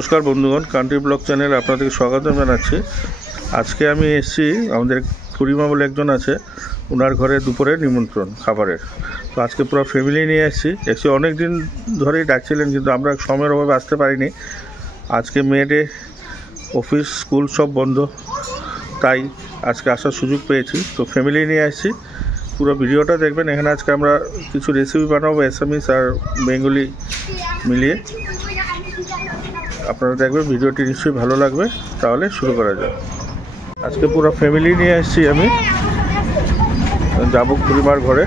নমস্কার বন্ধুগণ, country blog চ্যানেলে আপনাদেরকে স্বাগত জানাচ্ছি। আজকে আমি এসেছি, আমাদের খুড়িমা বলে একজন আছে, ওনার ঘরে দুপুরে নিমন্ত্রণ খাবারের। তো আজকে পুরো ফ্যামিলি নিয়ে এসেছি। অনেক দিন ধরেই ডাকছিলেন, কিন্তু আমরা সময়ের অভাবে আসতে পারিনি। আজকে মেয়েদের অফিস স্কুল সব বন্ধ, তাই আজকে আসার সুযোগ পেয়েছি। তো ফ্যামিলি নিয়ে আসছি, পুরো ভিডিওটা দেখবেন। এখানে আজকে আমরা কিছু রেসিপি বানাবো, অ্যাসামিস আর বেঙ্গলি মিলিয়ে। আপনারা দেখবেন, ভিডিওটি নিশ্চয়ই ভালো লাগবে। তাহলে শুরু করা যাক। আজকে পুরো ফ্যামিলি নিয়ে আসছি, আমি যাবো খুড়িমার ঘরে।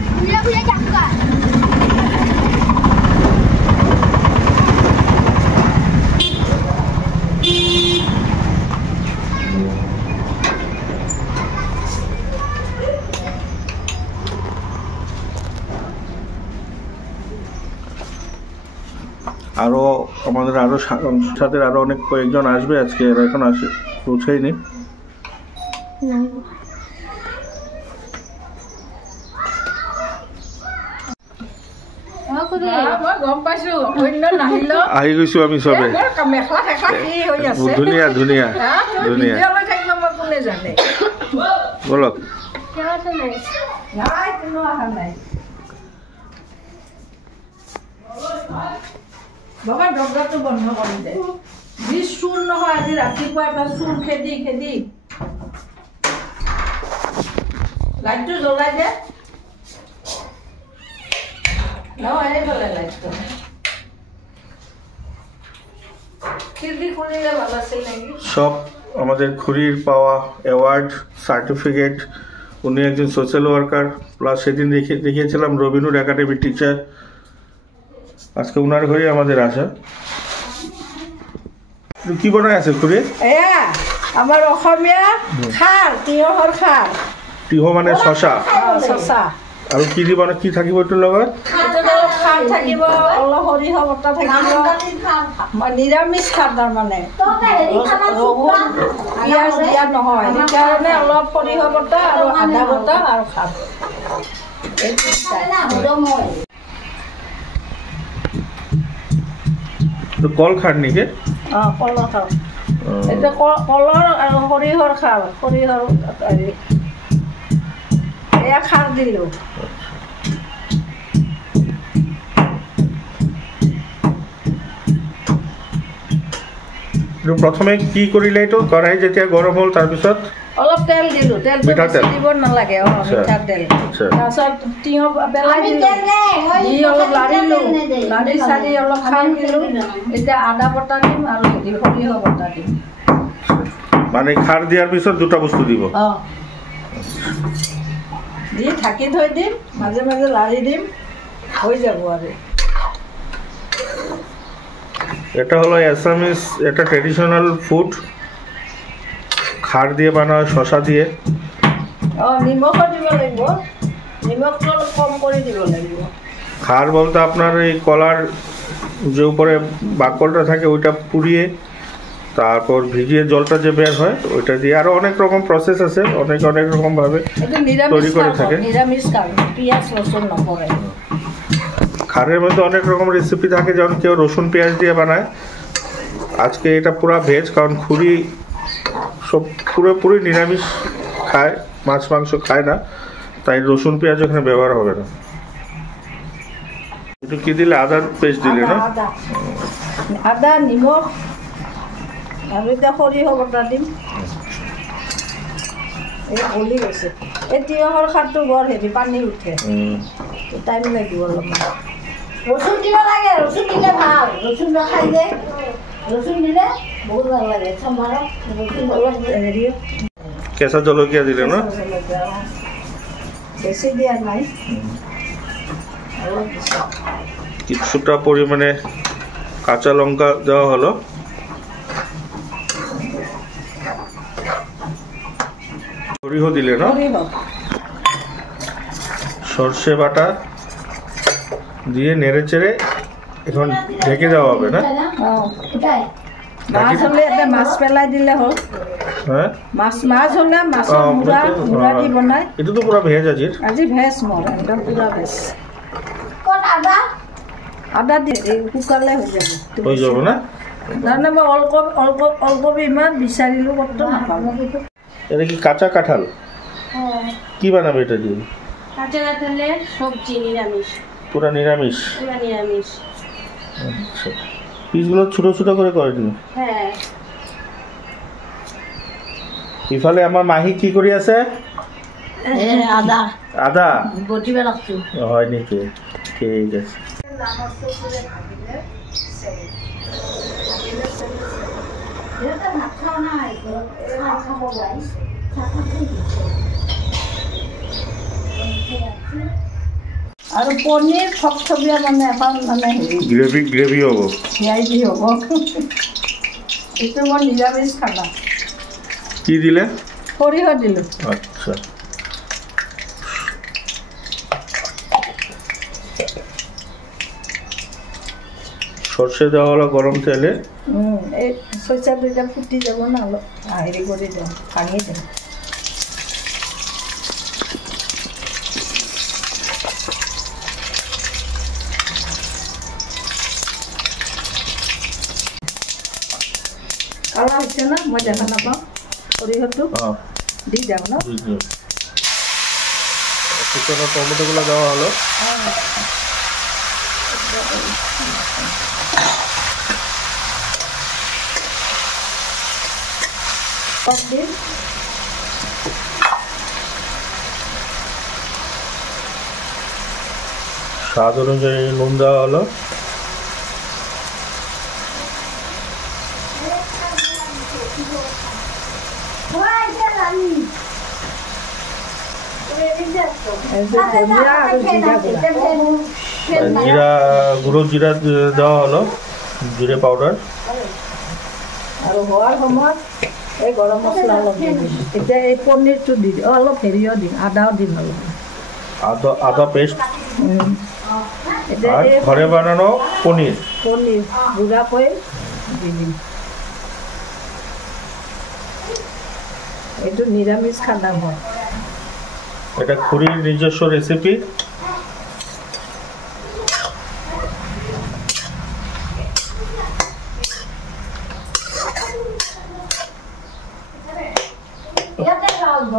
আরও আমাদের সাথে আরও অনেক কয়েকজন আসবে আজকে, এরা এখন পৌঁছায়নি। আহি গৈছো আমি চবে। ধুনীয়া ধুনীয়া ধুনীয়া, বলক। বাবা ডগৰাটো বন্ধ কৰি দে। যি চুৰ নহয়, আজি ৰাতিপুৱা এটা চুৰ খেদি লাইটটো জ্বলাই দে। এইফালে লাইটটো খিৰিকী খুলিলে ভাল আছিল নেকি। সব আমাদের খুড়ির পাওয়া অ্যাওয়ার্ড, সার্টিফিকেট। উনি একজন সোশ্যাল ওয়ার্কার, প্লাস সেদিন দেখিয়েছিলাম রবীন্দ্র একাডেমির টিচার। আজকে ওনার ঘরে আমাদের আসা। কি বনাই আছে খুড়ি? এয়া আমাৰ অসমীয়া খাৰ, তিয়হৰ খাৰ। তিয়হ মানে শশা। শশা আৰু কি দিব, কি থাকিব এইটোৰ লগত? খাৰ থাকিব, অলপ সৰিয়হ বটা থাকিব, নিৰামিষ খাৰ। তাৰমানে পিঁয়াজ দিয়া নহয়, সেইকাৰণে অলপ সৰিয়হ বটা আৰু আদা বটা আৰু খাৰ। কল খাৰ নেকি? কলৰ খাৰ। এতিয়া কলৰ আৰু সৰিয়হৰ খাৰ। সৰিয়হৰ হেৰি এয়া খাৰ দিলোঁ। প্ৰথমে কি কৰিলে এইটো? কড়াই যেতিয়া গৰম হ'ল তাৰপিছত অলপ তেল দিলোঁ। তেলটো বেছি দিব নালাগে, মিঠা তেল। তাৰপিছত তিয়ঁহ পেলাই দিলোঁ, দি অলপ লাৰিলোঁ, লাৰি চাৰি অলপ খাৰ দিলোঁ। এতিয়া আদা বটা দিম আৰু সৰিয়হ বটা দিম। মানে খাৰ দিয়াৰ পিছত দুটা বস্তু দিব? দি ঢাকি থৈ দিম, মাজে মাজে লাৰি দিম, হৈ যাব আৰু। এটা হলো অ্যাসামিস, এটা ট্রেডিশনাল ফুড। খার দিয়ে বানা হয়, শশা দিয়ে। নিমখও দিব লাগিব, নিমখটো অলপ কম করে দিব লাগিব। খার বলতে আপনার এই কলার যে উপরে বাকলটা থাকে ওইটা পুড়িয়ে তারপর ভিজিয়ে জলটা যে বের হয় ওইটা দিয়ে। আরো অনেক রকম প্রসেস আছে, অনেক রকম ভাবে তৈরি করে থাকে। নিরামিষ খার, পেঁয়াজ রসুন নপড়ে। খারের মধ্যে অনেক রকম রেসিপি থাকে, যেমন কেউ রসুন পেঁয়াজ দিয়ে বানায়। আজকে এটা পুরা ভেজ, কারণ খুড়ি সব পুরোপুরি নিরামিষ খায়, মাছ মাংস খায় না, তাই রসুন পেঁয়াজ ওখানে ব্যবহার হবে না। একটু কি দিলে? আদার পেস্ট দিলে না? আদা, নিমখ আৰু এতিয়া সৰিয়হ বটা দিম। এই গলি গৈছে। এই তিয়হৰ খাৰটো বৰ হেৰি, পানী উঠে, টাইম লাগিব অলপমান। ৰচুন দিব লাগে, ৰচুন দিলে ভাল। ৰচুন নাখাই যে, ৰচুন দিলে বহুত ভাল লাগে। অলপ হেৰি কেঁচা জলকীয়া দিলে না? বেছি দিয়া নাই, কিছুটা পরিমাণে কাঁচা লঙ্কা দেওয়া হলো। সরিষা দিলে না? সর্ষে বাটা দিয়ে নেড়ে চেড়ে এখন ঢেকে দেওয়া হবে না? মাছ হলে এটা মাছ পেলাই দিলে হ'ল। হ্যাঁ, মাছ হলে মাছৰ মুড়া দি বনাই। এটা তো পুৰো ভেজ আছে। আজি ভেজ মোৰ একদম পুৰা ভেজ। আদা দি কুকাৰলে হৈ যাব না? তাৰমানে মই অল্প ইমান বিচাৰিলোঁ ক'ত নাপালোঁ। এটা কি কাঁচা কাঁঠাল? কি বানাবে এটা দিয়ে? কাঁচা কাঁঠালের সবজি নিরামিষ, পুরা নিরামিষ? পুরা নিরামিষ। আচ্ছা, পিসগুলো ছোট ছোট করে দিন। হ্যাঁ। ইফালে আমার মাহি কি কৰি আছে? আদা আদা বটিব লাগছোঁ। হয় নেকি? ঠিক আছে। আৰু পনীৰ থপথপীয়া মানে এখন মানে হেৰি গ্ৰেভি হ'ব, ভিআইপি হ'ব। এইটো মই নিৰামিষ খানা। কি দিলে? সৰিয়হ দিলোঁ। আচ্ছা, সৰ্ষে দেওয়া হলো গৰম তেলে। এই সৰিষা দুইটা ফুটি যাব না, অলপ হেৰি কৰি দিওঁ, ভাঙি দিওঁ। কালা হৈছে না, মই দেখা নাপাওঁ। সৰিয়হটো দি যাওঁ ন। পিছনে টমেটোগুলো দেওয়া হলো। স্বাদ অনুযায়ী নুন দেওয়া হলো। জিরা গুঁড়ো, জিরা দেওয়া হলো, জিরে পাউডার। আৰু হোৱাৰ সময়ত এই গৰম মছলা অলপ দি দিম। এতিয়া এই পনীৰটো দি দিম, অলপ হেৰিও দিম, আদাও দিম অলপ। আদা পেস্ট এতিয়া আৰ এই ঘৰে বানানো পনিৰ গুড়া কৰি দি দিম। এইটো নিৰামিষ খানা হয়। এটা খুৰিৰ নিজস্ব ৰেসিপি।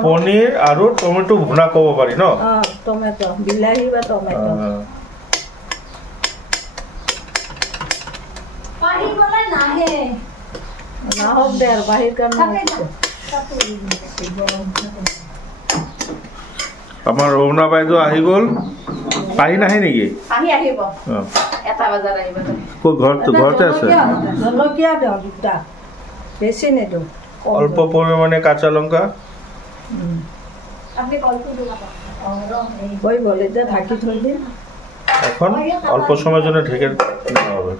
পনিৰ আৰু টমেটো ভুনা ক'ব পাৰি ন? টমেটো, বিলাহী বা টমেটো। নাহক দে আৰু বাহিৰ কাৰণে। আমাৰ ৰৌনা বাইদেউ আহি গ'ল। পাহি নাহে নেকি? আহিব 1টা বজাত আহিব। ঘৰতে আছে। জলকীয়া দিওঁ দুটা, বেছি নিদিওঁ। অল্প পৰিমাণে কাঁচা লঙ্কা। আপনি কলটো দিব। বই বলে যে ঢাকি থৈ দিম। এখন অল্প সময়ের জন্য ঢেকে দেওয়া হবে।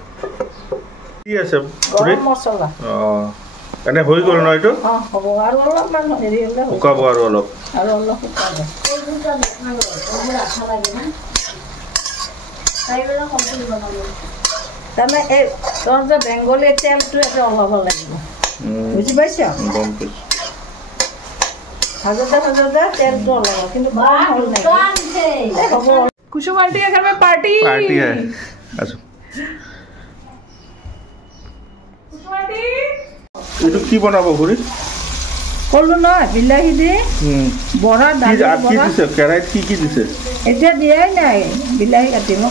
কি আছে? গৰম মছলা। এনে হৈ গ'ল ন এইটো? হ'ব। আৰু অলপমান হেৰি হ'লে শুকাব আৰু অলপ। আৰু অলপ শুকাব। তাৰমানে এই তোৰ যে বেংগলী তেলটো এটা ওলাব লাগিব, বুজি পাইছ? ভাজতে তেলটো ওলাব, কিন্তু कुसुम आंटी के घर में पार्टी है। अच्छा, कुसुम आंटी এইটো কি বনাব ঘুরি? ক'লো নহয়, বিলাহী দি বৰা দালি কি দিছে কেৰাহীত? কি দিছে? এতিয়া দিয়াই নাই, বিলাহী কাটিম।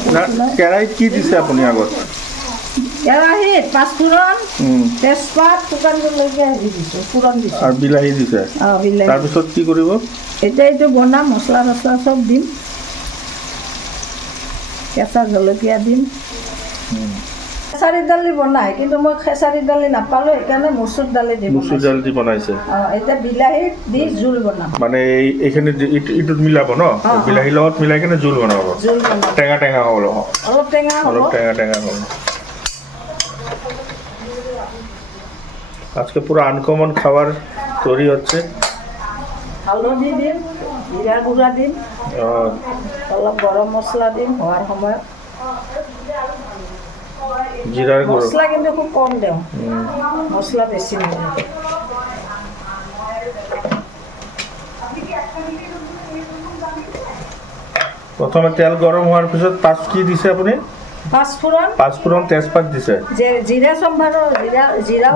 কেৰাহীত কি দিছে আপুনি আগত? কেৰাহীত পাঁচফোৰণ, তেজপাত, শুকান জলকীয়া হেৰি দিছোঁ, ফোৰণ দিছোঁ আৰু বিলাহী দিছে। বিলাহী। তাৰপিছত কি কৰিব? এতিয়া এইটো বনাম, মছলা চছলা চব দিম, কেঁচা জলকীয়া দিম। খেচাৰি দালি বনাই, কিন্তু মই খেচাৰি দালি নাপালোঁ, সেইকাৰণে মচুৰ দালি দিম। মচুৰ দালি দি বনাইছে। এতিয়া বিলাহী দি জোল বনাম। মানে এইখিনি ইটোত মিলাব ন? বিলাহীৰ লগত মিলাই কিনে জোল বনাব। জোল বনাম, টেঙা টেঙা হ'ব, অলপ টেঙা হ'ব। অলপ টেঙা টেঙা হ'ব। আজকে পুরো আনকমন খাবার তৈরি হচ্ছে। হালধি দিম, জিৰা গুড়া দিম, অলপ গৰম মছলা দিম হোৱাৰ সময়ত। জিৰাৰ গুড়া মছলা কিন্তু খুব কম দিওঁ, মছলা বেছি নিদিওঁ। প্ৰথমে তেল গৰম হোৱাৰ পিছত পাঁচ কি দিছে আপুনি? পাঁচফোড়ন তেজপাত দিছে জিৰা চম্ভাৰো জিৰাও জিৰা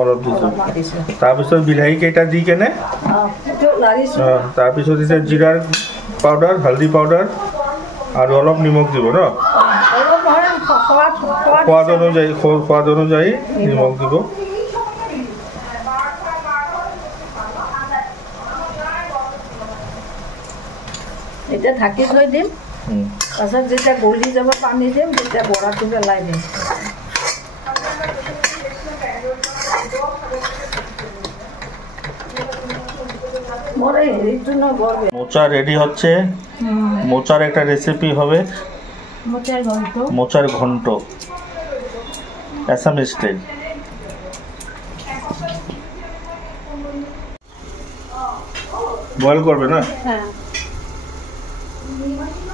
অলপ দিছে তাৰপিছত বিলাহী কেইটা দি কেনে তাৰপিছত দিছে জিৰাৰ পাউডাৰ হালধি পাউডাৰ আৰু অলপ নিমখ দিব ন সোৱাদ অনুযায়ী নিমখ দিব এতিয়া ঢাকি থৈ দিম তাৰপিছত যেতিয়া গলি যাব পানী দিম তেতিয়া বৰাটো পেলাই দিম মোচা রেডি হচ্ছে মোচার একটা রেসিপি হবে মোচার ঘন্ট অ্যাসাম স্টাইল বয়েল করবে না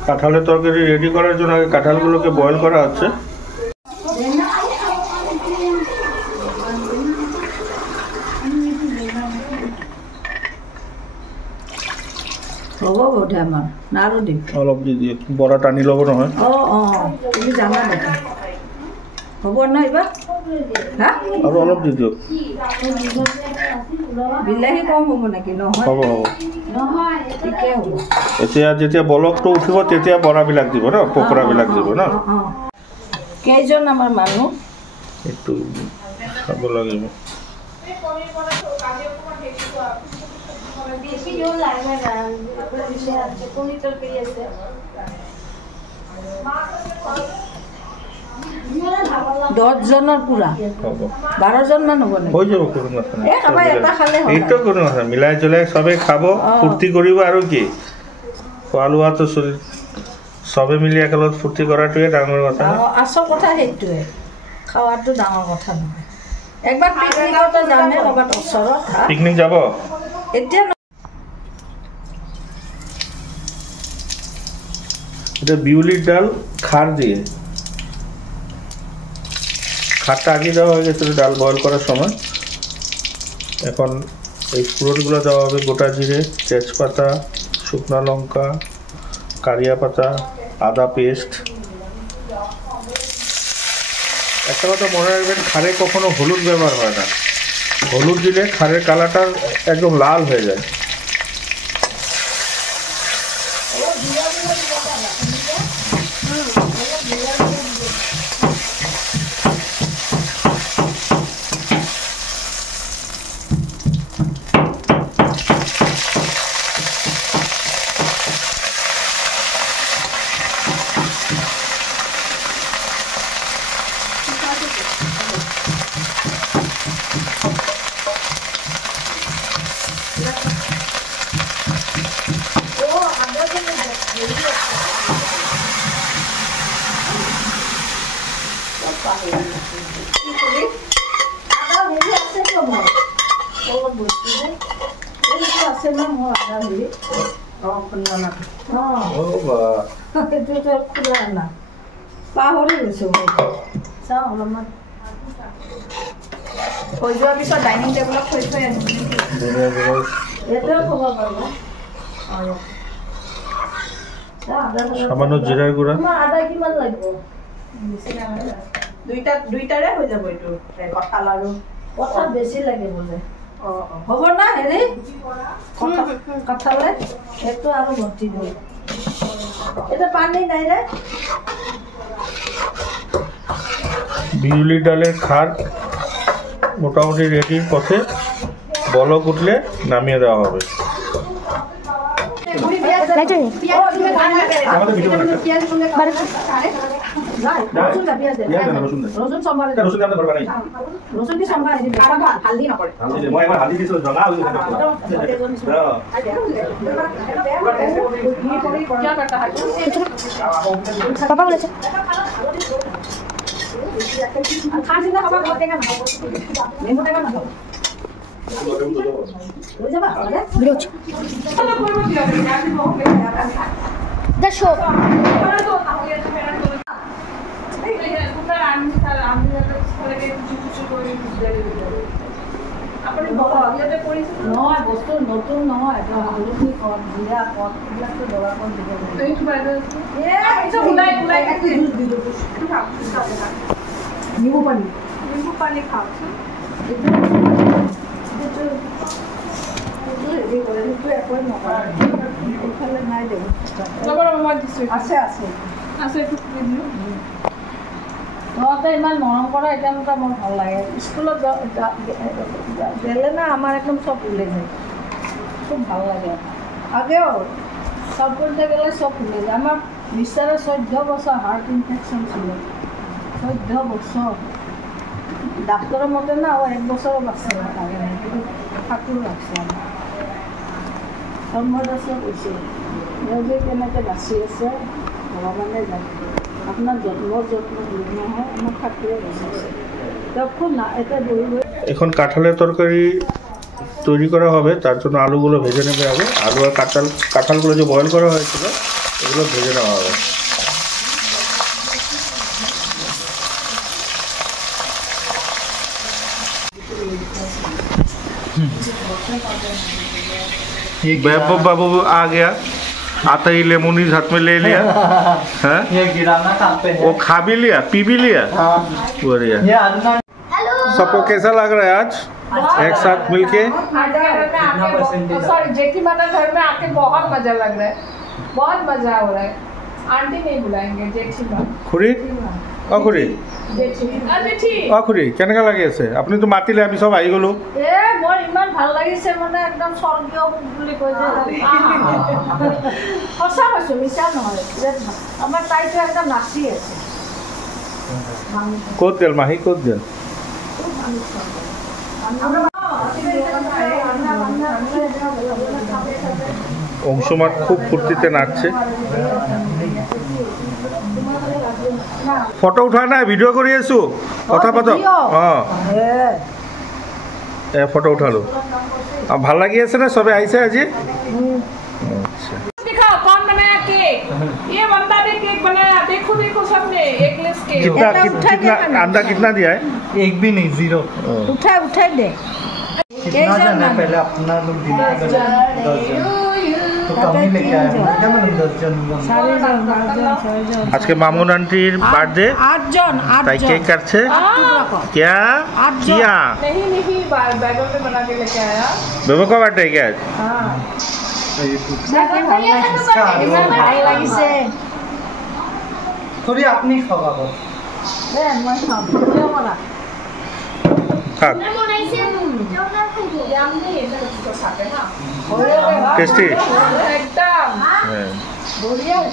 কাঁঠালের তরকারি রেডি করার জন্য আগে কাঁঠালগুলোকে বয়েল করা হচ্ছে হ'ব বোধে আমাৰ আৰু দিম অলপ দি দিয়ে বৰা টানি ল'ব নহয় তুমি জানা নেকি হ'ব ন এইবাৰ হা আৰু অলপ দি দিয়ক বিলাহী কম হ'ব নেকি নহয় হ'ব হ'ব নহয় ঠিকে হ'ব এতিয়া যেতিয়া বলকটো উঠিব তেতিয়া বৰাবিলাক দিব ন পকৰাবিলাক দিব ন কেইজন আমাৰ মানুহ একটু খাব লাগিব দহজনৰ পুৰা 12জন মান হ'ব নেকি হৈ যাব এইটো কোনো কথা মিলাই জলাই চবে খাব ফূৰ্তি কৰিব আৰু কি খোৱা লোৱাটো চবে মিলি একেলগে ফূৰ্তি কৰাটোৱে ডাঙৰ কথা আচল কথা সেইটোৱে খোৱাটো ডাঙৰ কথা নহয় একবাৰ পিকনিকত যামে ক'ৰবাত ওচৰত পিকনিক যাব এতিয়া এটা বিউলির ডাল খার দিয়ে খারটা আগে দেওয়া হয়ে গেছিল ডাল বয়েল করার সময় এখন এই পুরোগুলো দেওয়া হবে গোটা জিরে তেজপাতা শুকনো লঙ্কা কারিয়া পাতা আদা পেস্ট একটা কথা মনে রাখবেন খারে কখনো হলুদ ব্যবহার হয় না হলুদ দিলে খারের কালারটা একদম লাল হয়ে যায় পাহৰি গৈছো চাওঁ অলপমান হৈ যোৱাৰ পিছত ডাইনিং টেবুলত থৈ থৈ আনিম এইটোৱে খাব পাৰিব সামান্য জিৰাৰ গুঁড়া আদা কিমান লাগিব দুইটাৰে হৈ যাব এইটো কঁঠাল আৰু কঁঠাল বেছি লাগে বোলে হ'ব না হেৰি কঁঠালে সেইটো আৰু ভৰ্তি দিওঁ এটা পানী নাই রে বিউলির ডালের খার মোটামুটি রেডির পথে বলক উঠলে নামিয়ে দেওয়া হবে পাপা বলেছে আপুনি ইয়াতে কৰিছে নহয় বস্তু নতুন নহয় হালধি কণ জিৰা কণ এইবিলাকতো দৰা কণ দিব লাগিব এইটো বাইদেউ এইটো ওলাই ওলাই একটু জুচ দি দিওঁ এইটো খাওক নিম্বু পানী খাওকচোন হেৰি কৰে সেইটো একোৱে নকৰে এইফালে নাই দেই লগৰ মই দিছোঁ আছে আছে আছে এইটো দি দিওঁ তহঁতে ইমান মৰম কৰা এতিয়া মোৰ ভাল লাগে স্কুলত গেলে না আমাৰ একদম চব ভুলে যায় খুব ভাল লাগে আগেও চব বলতে গেলে চব ভুলে যায় আমাৰ মিষ্টাৰৰ 14 বছৰ হাৰ্ট ইনফেকশ্যন ছিল 14 বছৰ ডাক্তৰৰ মতে না আৰু 1 বছৰো বাচছে না তাকে কিন্তু ফাঁকিও ৰাখছে আমাৰ সম্বদাসে কৈছে যে কেনেকৈ বাচি আছে ভগৱানে জানে আপনার যত্ন দিন নহয় আমার খাটিয়ে বসাইছে তখন না এটা বই বই এখন কাঁঠালের তরকারি তৈরি করা হবে তার জন্য আলুগুলো ভেজে নেবে আগে আলু আর কাঁঠালগুলো যে বয়েল করা হয়েছিল এগুলো ভেজে নেওয়া হবে वैभव बाबू आ गया आता ही लेमोनीज हाथ में ले लिया हाँ ये गिराना खाते हैं वो खा भी लिया पी भी लिया बढ़िया ये अदना सबको कैसा लग रहा है आज एक साथ मिलके सॉरी जेठी माता घर में आके बहुत मजा लग रहा है बहुत मजा हो रहा है आंटी नहीं बुलाएंगे जेठी माँ खुरी खुरी जेठी খুৰী কেনেকুৱা লাগি আছে আপুনি তো মাতিলে আমি সব আহি গলো মোৰ ইমান ভাল লাগিছে মানে একদম স্বৰ্গীয় সুখ বুলি কৈ যে সঁচা কৈছোঁ মিছা নহয় আমাৰ তাইটো একদম নাচি আছে ক'ত গেল মাহী ক'ত গেল অংশুমান খুব ফুর্তিতে নাচছে ফটো উঠা নাই ভিডিঅ' কৰি আছো কথা পাতক ফটো উঠালো ভাল লাগি আছে নে সবে আহিছে আজি दिखाओ कौन बनाया केक ये बंदा ने केक बनाया देखो देखो सबने एक लेस केक कितना कितना अंडा कितना दिया है एक भी नहीं जीरो উঠাই দে कितना जन है पहले अपना लोग गिना 10 जन तो कम ही लेके आए हैं क्या मैंने 10 जन আজকে মামুন আন্টির বার্থডে 8 জন তাই কেক কাটছে क्या किया नहीं नहीं बैगन में बना के लेके आया बेबो का बर्थडे क्या है हाँ ভাল লাগিছে थोड़ी अपनी खावा बस মই খাম ভিডিঅ' কৰা खाक टेस्टी एकदम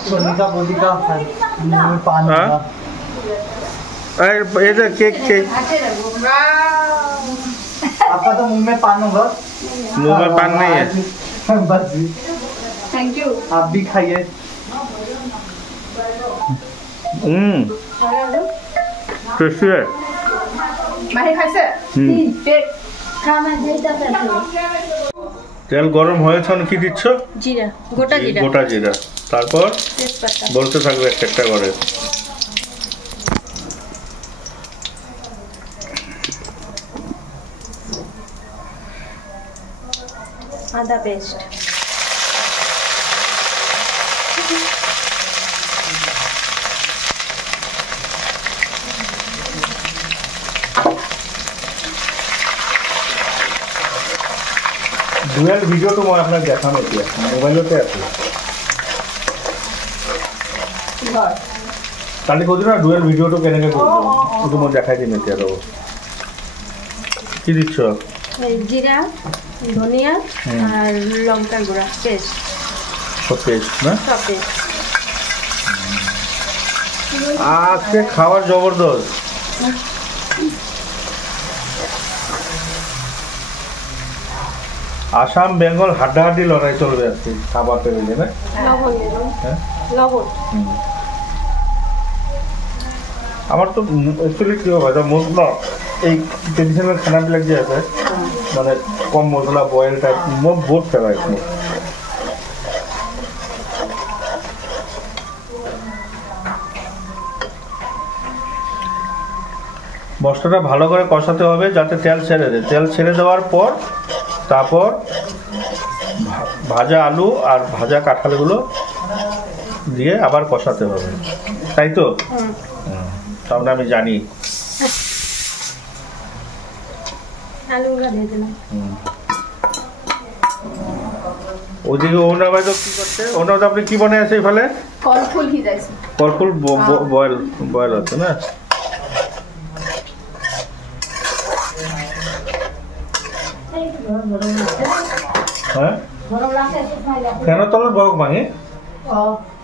सोनिका बोलिका मुंह में पानी हाँ? ये जो केक केक आपका तो मुंह में पान होगा मुंह में पान नहीं है बस थैंक यू आप भी खाइए टेस्टी है माही खाइছে केक তেল গরম হয়েছে কি দিচ্ছ জিরা গোটা জিরা গোটা জিরা তারপর তেজপাতা বলতে থাকবে একটা একটা করে আদা পেস্ট ডুয়েল ভিডিওটো মই আপোনাক দেখাম এতিয়া মোবাইলতে আছে কালি কৈছোঁ না ডুয়েল ভিডিওটো কেনেকৈ কৰিব সেইটো মই দেখাই দিম এতিয়া ৰ'ব কি দিচ্ছ জিরা ধনিয়া আর লঙ্কা গুঁড়া পেস্ট সব পেস্ট না সব পেস্ট আজকে খাওয়ার জবরদস্ত আসাম বেঙ্গল হাড্ডাহাড্ডি লড়াই চলবে আজকে খাবার টেবিলে না লবণ হ্যাঁ লবণ আমার তো একচুয়ালি কি হবে মোট ন এই ট্রেডিশনাল খানাবিলাক যে আছে মানে কম মশলা বয়েল টাইপ মোৰ বহুত ফেভাৰিট মোৰ মশলাটা ভালো করে কষাতে হবে যাতে তেল ছেড়ে দেয়। তেল ছেড়ে দেওয়ার পর তারপর ভাজা আলু আর ভাজা কাঁঠালগুলো দিয়ে আবার কষাতে হবে, তাই তো? তাহলে আমি জানি। আলুগুলো দিয়ে দিলাম। ওদিকে ওনার ভাই তো কি করছে? ওনার আপনি কি বনে আছে ফলে? কলফুল ভিজাইছি। কলফুল বয়েল হচ্ছে না? হ্যাঁ, গরম লাগছে একটু খাইলে। কেন তলত বক ভাঙে?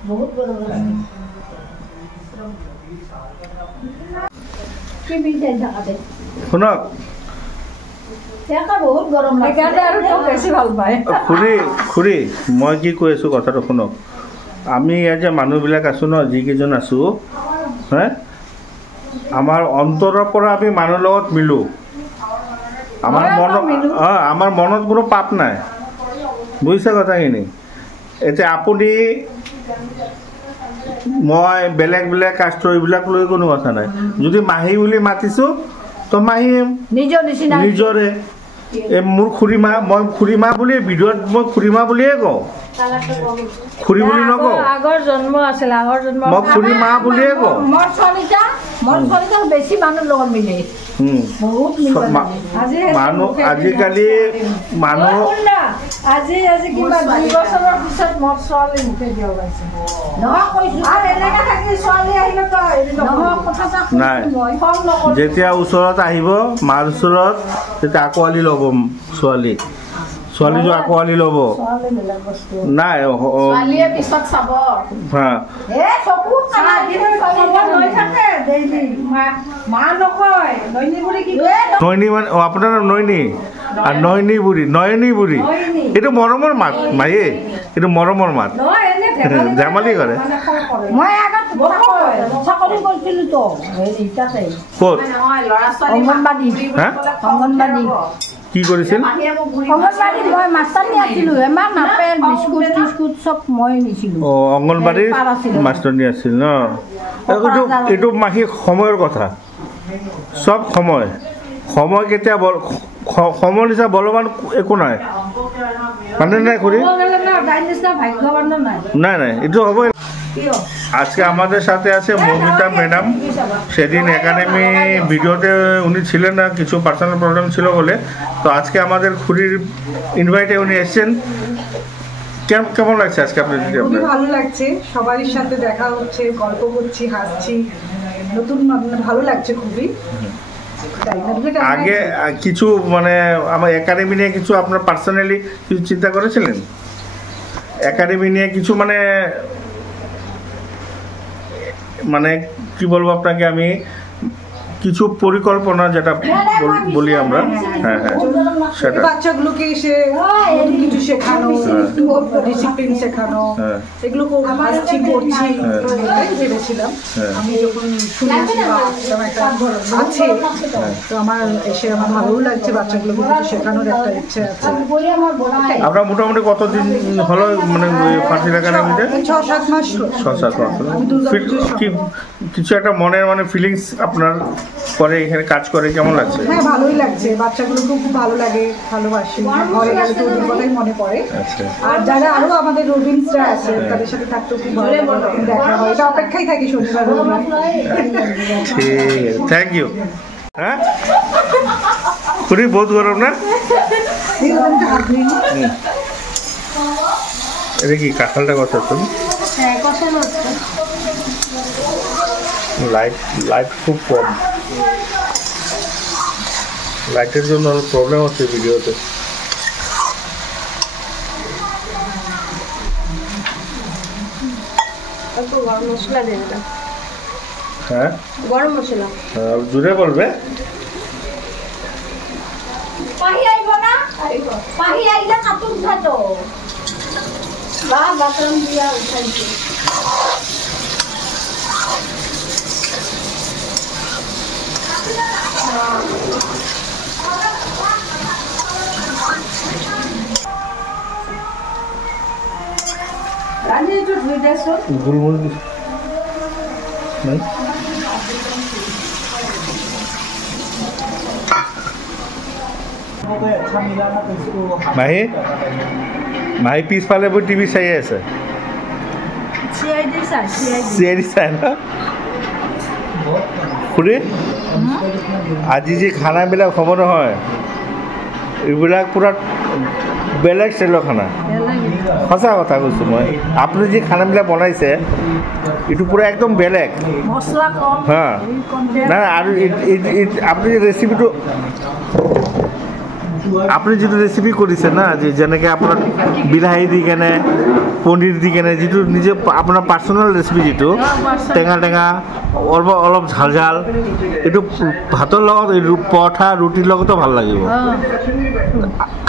বহুত গরম লাগছে। কি বিলটাই ঢাকাতে? শুনক দেখা বহুত গরম লাগছে। এখানে আৰু তো বেছি ভাল পায়। খুৰী মই কি কৈ আছোঁ কথাটো শুনক। আমি ইয়াত যে মানুহবিলাক আছোঁ ন, যিকেইজন আছোঁ, হে, আমাৰ অন্তৰৰ পৰা আমি মানুহৰ লগত মিলোঁ। আমাৰ মনত কোনো পাপ নাই, বুজিছে কথাখিনি? এতিয়া আপুনি মই বেলেগ বেলেগ কাষ্টৰ এইবিলাক লৈ কোনো কথা নাই। যদি মাহী বুলি মাতিছোঁ তো মাহী নিজৰ নিচিনা নিজৰে। এই মোৰ খুৰীমা, মই খুৰীমা বুলি ভিডিঅ'ত মই খুৰীমা বুলিয়ে কওঁ, খুৰী বুলি নকওঁ। আগৰ জন্ম আছিল, আগৰ জন্ম মই খুৰীমা বুলিয়ে কওঁ। মোৰ ছোৱালীটা বেছি মানুহ লগত মিলে, বহুত মানুহ আজিকালি মানুহ আজি কিবা 2 বছৰৰ পিছত মোৰ ছোৱালী মুখে দিয়া পাইছে। নহয় কৈছোঁ আৰু এনেকৈ থাকি ছোৱালী আহিলে তো নহয় কথা নাই। যেতিয়া ওচৰত আহিব মাৰ ওচৰত, তেতিয়া আঁকোৱালি ল'ব ছোৱালীক। ছোৱালীযোৰ আঁকোৱালি ল'ব। নাই ছোৱালীয়ে পিছত চাব। হা, নয়নী মানে আপোনাৰ নয়নী আৰু নয়নী বুঢ়ী, এইটো মৰমৰ মাত মায়ে, এইটো মৰমৰ মাত, ধেমালি কৰে। মই আগত চাকৰি কৰিছিলোঁ তো হেৰি তাতে ক'ত? নহয়, ল'ৰা-ছোৱালী অংগনবাড়ী। হা, অংগনবাড়ী কি কৰিছিল? অংগনবাড়ী মই মাষ্টাৰনী আছিলোঁ। এমাহ আপেল বিস্কুট চিস্কুট চব মই নিছিলোঁ। অঁ, অংগনবাড়ীৰ মাষ্টৰনী আছিল ন? এইটো মাহী সময়ৰ কথা, চব সময় কেতিয়া সময় নিচিনা বলৱান একো নাই, মানে নাই খুৰী? নাই, এইটো হ'বই। আজকে আমাদের সাথে আছে মৌমিতা ম্যাডাম। সেদিন একাডেমি ভিডিওতে উনি ছিলেন না, কিছু পার্সোনাল প্রবলেম ছিল বলে। তো আজকে আমাদের খুরির ইনভাইটে উনি এসেছেন। কেমন লাগছে আজকে আপনার? খুবই ভালো লাগছে, সবারই সাথে দেখা হচ্ছে, গল্প করছি, হাসছি, নতুন ভালো লাগছে খুবই। আগে কিছু মানে আমার একাডেমি নিয়ে কিছু আপনার পার্সোনালি কিছু চিন্তা করেছিলেন? একাডেমি নিয়ে কিছু মানে কি বলবো আপনাকে, আমি কিছু পরিকল্পনা যেটা বলি আমরা, হ্যাঁ সেটা বাচ্চাগুলোকে এসে নতুন কিছু শেখানো, ডিসিপ্লিন শেখানো, এগুলো আসছি করছি ভেবেছিলাম। আমি যখন শুনেছি একটা আছে, তো আমার ভালোও লাগছে, বাচ্চাগুলোকে কিছু শেখানোর একটা ইচ্ছে আছে। আমরা মোটামুটি কতদিন হলো মানে ফার্সিল একাডেমিতে? 6-7 মাস। 6-7 মাস। কিছু একটা মনের মানে ফিলিংস আপনার পরে এখানে কাজ করে কেমন লাগছে? হ্যাঁ, ভালোই লাগছে, বাচ্চাগুলোকে খুব ভালো লাগে, ভালোবাসি, ঘরে গেলে তো ওদের কথাই মনে পড়ে। আর যারা আরো আমাদের রবিনসরা আছে তাদের সাথে থাকতে খুব ভালো দেখা হয়, এটা অপেক্ষায় থাকি শনিবার রবিবার। ঠিক, থ্যাংক ইউ। হ্যাঁ খুবই বহুত গরম না? এটা কি কাঁঠালটা কত তুমি? হ্যাঁ, কষানো হচ্ছে। লাইট খুব কম, লাইটের জন্য প্রবলেম হচ্ছে ভিডিওতে। গরম মশলা দিয়ে দিলাম। হ্যাঁ, গরম মশলা জুড়ে বলবে। পাহি আইব না? পাহি আইলে কাপড় উঠাতো বা বাথরুম দিয়া উঠাইছে। রানি একটু ধুই দেছো। গোলমরিচ নাই? आपको कोई अच्छा मिला ना तो इसको माही माही পিছফালে বহি টিভি চাই আছে CID চাই CID চিআইডি চাই ন খুৰী আজি যে খানাবিলাক হ'ব নহয় এইবিলাক পূৰা বেলেগ ষ্টাইলৰ খানা সঁচা কথা কৈছোঁ মই আপুনি যি খানাবিলাক বনাইছে এইটো পূৰা একদম বেলেগ মছলা কম হা নাই আৰু আপুনি ৰেচিপিটো আপুনি যিটো ৰেচিপি কৰিছে না যেনেকৈ আপোনাৰ বিলাহী দি কেনে পনীৰ দি কেনে যিটো নিজে আপোনাৰ পাৰ্চনেল ৰেচিপি যিটো টেঙা টেঙা অলপ ঝাল ঝাল এইটো ভাতৰ লগত পৰঠা ৰুটিৰ লগতো ভাল লাগিব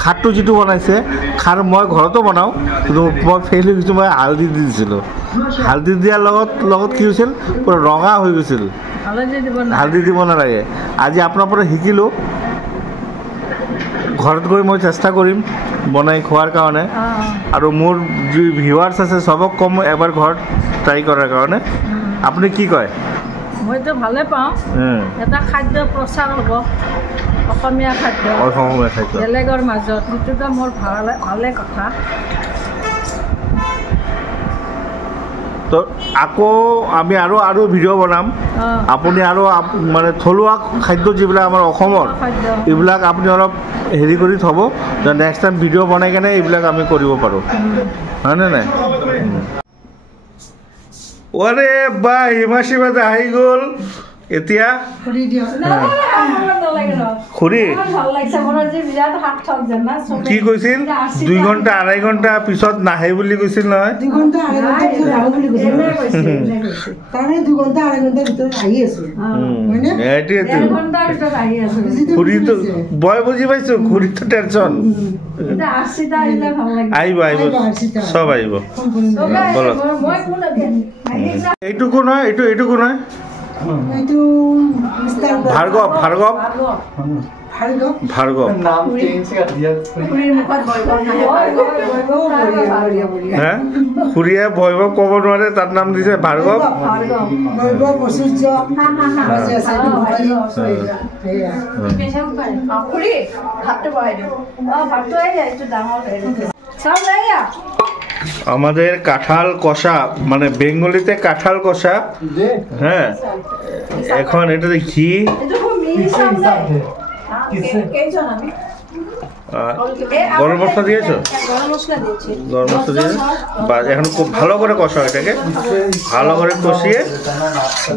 খাৰটো যিটো বনাইছে খাৰ মই ঘৰতো বনাওঁ কিন্তু মই ফেইল হৈ গৈছোঁ মই হালধি দি দিছিলোঁ হালধি দিয়াৰ লগত কি হৈছিল পূৰা ৰঙা হৈ গৈছিল হালধি দিব নালাগে আজি আপোনাৰ পৰা শিকিলোঁ ঘৰত গৈ মই চেষ্টা কৰিম বনাই খোৱাৰ কাৰণে আৰু মোৰ যি ভিউৱাৰ্ছ আছে চবক কম এবাৰ ঘৰত ট্ৰাই কৰাৰ কাৰণে আপুনি কি কয় মইতো ভালে পাওঁ এটা খাদ্য প্ৰচাৰ হ'ব অসমীয়া খাদ্য বেলেগৰ মাজত সেইটোতো মোৰ ভালে কথা তো আকৌ আমি আৰু ভিডিঅ' বনাম আপুনি আৰু মানে থলুৱা খাদ্য যিবিলাক আমাৰ অসমৰ এইবিলাক আপুনি অলপ হেৰি কৰি থ'ব নেক্সট টাইম ভিডিঅ' বনাই কেনে এইবিলাক আমি কৰিব পাৰোঁ হয়নে নাই অৰে বা হিমাশী বাইদেউ আহি গ'ল এতিয়া খুৰী কি কৈছিল 2 ঘণ্টা 2.5 ঘণ্টা পিছত নাহে বুলি কৈছিল নহয় খুৰীটো মই বুজি পাইছো খুৰীটো টেনচন আহিব চব আহিব বলক এইটুকু নহয় এইটুকু নহয় ভাৰ্গৱ नाम चेंज कर दिया হ্যাঁ খুৰীয়ে বৈভৱ ক'ব নোৱাৰে তাৰ নাম দিছে ভাৰ্গৱ আমাদের কাঁঠাল কষা মানে বেঙ্গলিতে কাঁঠাল কষা হ্যাঁ এখন এটাতে ঘি গরম মশলা দিয়েছো গরম মশলা দিয়ে বা এখন খুব ভালো করে কষা এটাকে ভালো করে কষিয়ে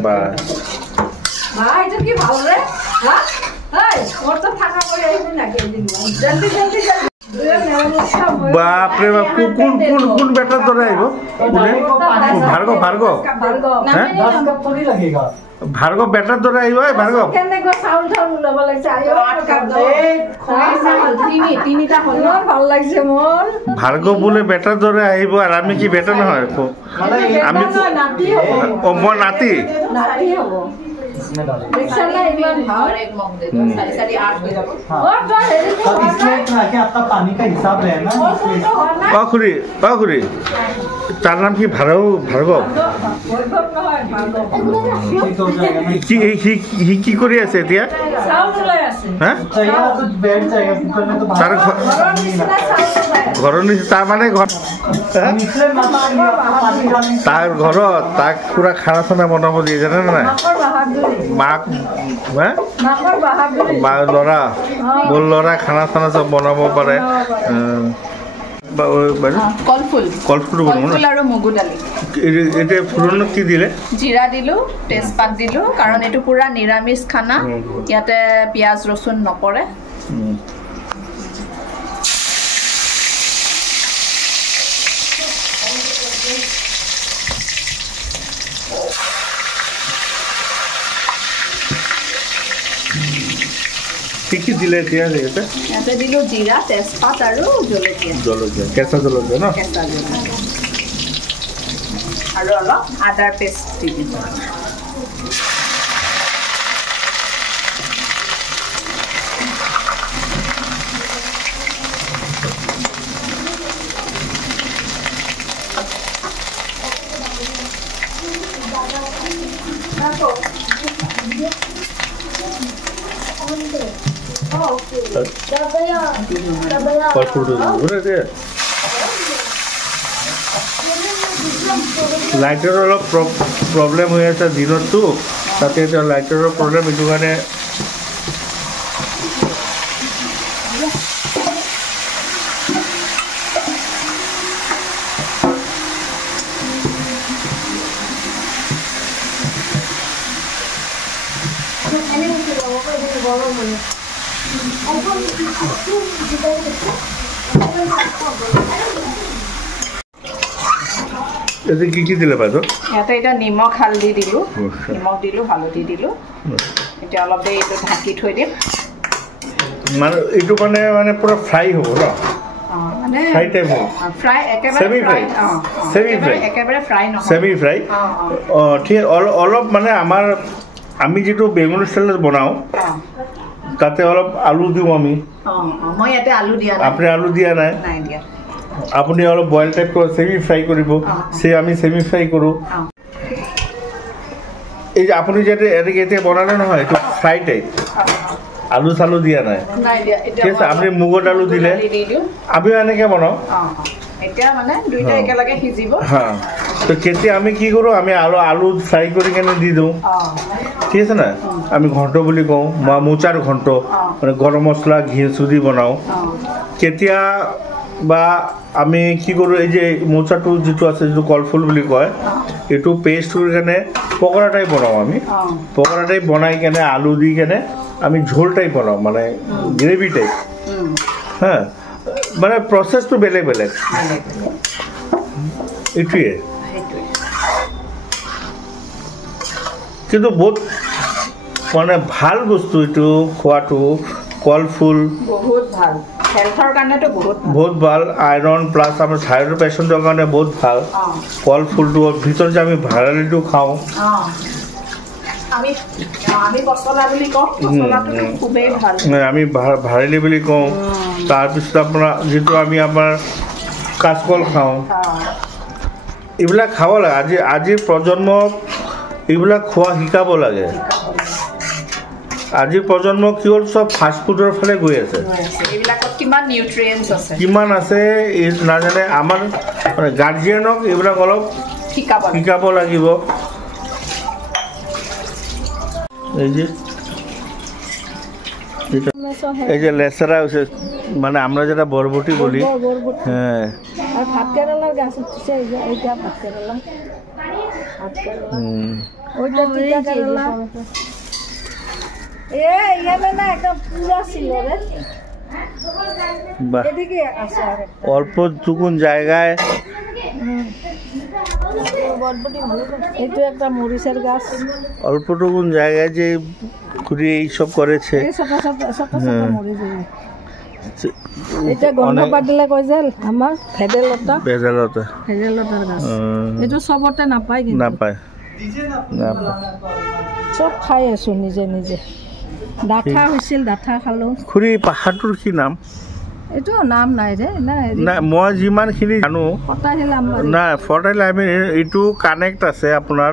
বা বাপরে বাপ কোন বেটার ধরে আইব ভার্গব ভার্গব বেটার ধরে আইব ভার্গব ভার্গব বলে বেটার ধরে আইব আর আমি কি বেটা নহয় আমি মই নাতি খুৰী তাৰ নাম কি ভাৰ্গৱ সি কি কৰি আছে এতিয়া তাৰ ঘৰৰ নিচিনা তাৰ মানে তাৰ ঘৰত তাক পুৰা খানা চানা বনাব দিয়ে জানে নাই মাক ল'ৰা মোৰ ল'ৰা খানা চানা চব বনাব পাৰে কলফুল আৰু মগু দালি এতিয়া ফুৰণত কি দিলে জিৰা দিলোঁ তেজপাত দিলোঁ কাৰণ এইটো পুৰা নিৰামিষ খানা ইয়াতে পিঁয়াজ ৰচুন নপৰে কি দিলে এতিয়া ইয়াতে দিলোঁ জিৰা তেজপাত আৰু জলকীয়া কেঁচা জলকীয়া ন কেঁচা জলকীয়া আৰু অলপ আদাৰ পেষ্ট দি দিলোঁ কলফুলটো দিব লাইটৰ অলপ প্ৰব্লেম হৈ আছে দিনততো তাতে এতিয়া লাইটৰৰ প্ৰব্লেম এইটো কাৰণে এতিয়া কি দিলে বাইদেউ ইয়াতে এতিয়া নিমখ হালধি দিলোঁ নিমখ দিলোঁ হালধি দিলোঁ এতিয়া অলপ দেৰি এইটো ঢাকি থৈ দিম মানে এইটো মানে পুৰা ফ্ৰাই হ'ব ন মানে ফ্ৰাই টাইপ হ'ব fry Semi fry? Semi fry? একেবাৰে ফ্ৰাই নহয় চেমি ফ্ৰাই অঁ ঠিক অলপ মানে আমি যিটো বেঙুন ষ্টাইলত বনাওঁ তাতে অলপ আলু দিওঁ আমি মই ইয়াতে আলু দিয়া আপুনি আলু দিয়া নাই নাই দিয়া আপুনি অলপ বইল টাইপ চেমি ফ্ৰাই কৰিব আমি চেমি ফ্ৰাই কৰোঁ এই যে আপুনি যেতিয়া এতিয়া বনালে নহয় এইটো ফ্ৰাই টাইপ আলু চালু দিয়া নাই ঠিক আছে আপুনি মুগৰ আলু দিলে আমিও এনেকৈ বনাওঁ এতিয়া মানে দুইটা একেলগে সিজিব হা তো কেতিয়া আমি কি কৰোঁ আমি আলু ফ্ৰাই কৰি কেনে দি দিওঁ ঠিক আছে না আমি ঘণ্ট বুলি কওঁ মোচাৰ ঘণ্ট মানে গৰম মছলা ঘি দি বনাওঁ কেতিয়া বা আমি কি কৰোঁ এই যে মোচাটো যিটো আছে যিটো কলফুল বুলি কয় এইটো পেষ্ট কৰি কেনে পকৰা টাইপ বনাওঁ আমি পকৰা টাইপ বনাই কেনে আলু দি কেনে আমি ঝোল টাইপ বনাওঁ মানে গ্ৰেভি টাইপ হা মানে প্ৰচেছটো বেলেগ বেলেগ এইটোৱে কিন্তু বহুত মানে ভাল বস্তু এইটো খোৱাটো কলফুল বহুত ভাল হেল্থৰ কাৰণেতো বহুত ভাল আইৰণ প্লাছ আমাৰ থাইৰয়ড পেচেণ্টৰ কাৰণে বহুত ভাল কলফুলটো ভিতৰত যে আমি ভাৰালিটো খাওঁ আমি পচলা বুলি কওঁ পচলাটো খুবেই ভাল আমি ভাৰালি বুলি কওঁ তাৰপিছত আপোনাৰ যিটো আমি আমাৰ কাচকল খাওঁ এইবিলাক খাব লাগে আজিৰ প্ৰজন্মক এইবিলাক খোৱা শিকাব লাগে আজিৰ প্ৰজন্ম কি হ'ল চব ফাষ্ট ফুডৰ ফালে গৈ আছে এইবিলাকত কিমান নিউট্ৰিয়েণ্টছ আছে কিমান আছে নাজানে আমাৰ মানে গাৰ্জিয়ানক এইবিলাক অলপ শিকাব লাগিব এই যে লেচেরা হচ্ছে মানে আমরা যেটা বরবটি বলি হ্যাঁ আর ভাত কেরালার গাছ উঠছে এইটা ভাত কেরালা ওইটা টিকা কেরালা এখানে না একটা পূজা ছিল রে এদিকে আছে অল্প টুকুন জায়গায় এটা একটা মরিচের গাছ অল্পটুকুন জায়গায় যে ঘুরে এইসব করেছে এটা গন্ধ পাতিলে কয় যে আমার ভেদাইলতার গাছ এটা সবতে নাপায় সব খাই আছো নিজে নিজে ডাঠা হৈছিল ডাঠা খালো খুৰী পাহাৰটোৰ কি নাম এইটো নাম নাই ৰে না মই যিমানখিনি জানো না ফৰ্টাইল আমি এইটো কানেক্ট আছে আপোনাৰ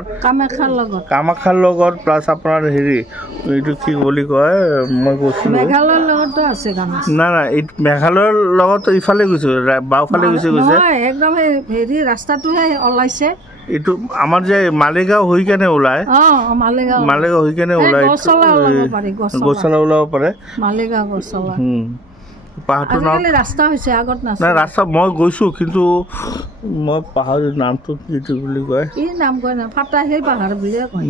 কামাখ্যাৰ লগত প্লাছ আপোনাৰ হেৰি এইটো কি বুলি কয় মই কৈছোঁ মেঘালয়ৰ লগতো আছে না এই মেঘালয়ৰ লগত ইফালে গৈছে বাওঁফালে গৈছে একদম হেৰি ৰাস্তাটোহে ওলাইছে এইটো আমাৰ যে মালিগাঁও হৈ কেনে ওলায় মালিগাঁও হৈ কেনে ওলায় গছলা ওলাব পাৰে মালিগাঁও গছলা পাহাৰটোৰ নাম ৰাস্তা হৈছে আগত নাই ৰাস্তা মই গৈছোঁ কিন্তু মই পাহাৰৰ নামটো যিটো বুলি কয় কি নাম কয় না ফাটাহিল পাহাৰ বুলিয়ে কয়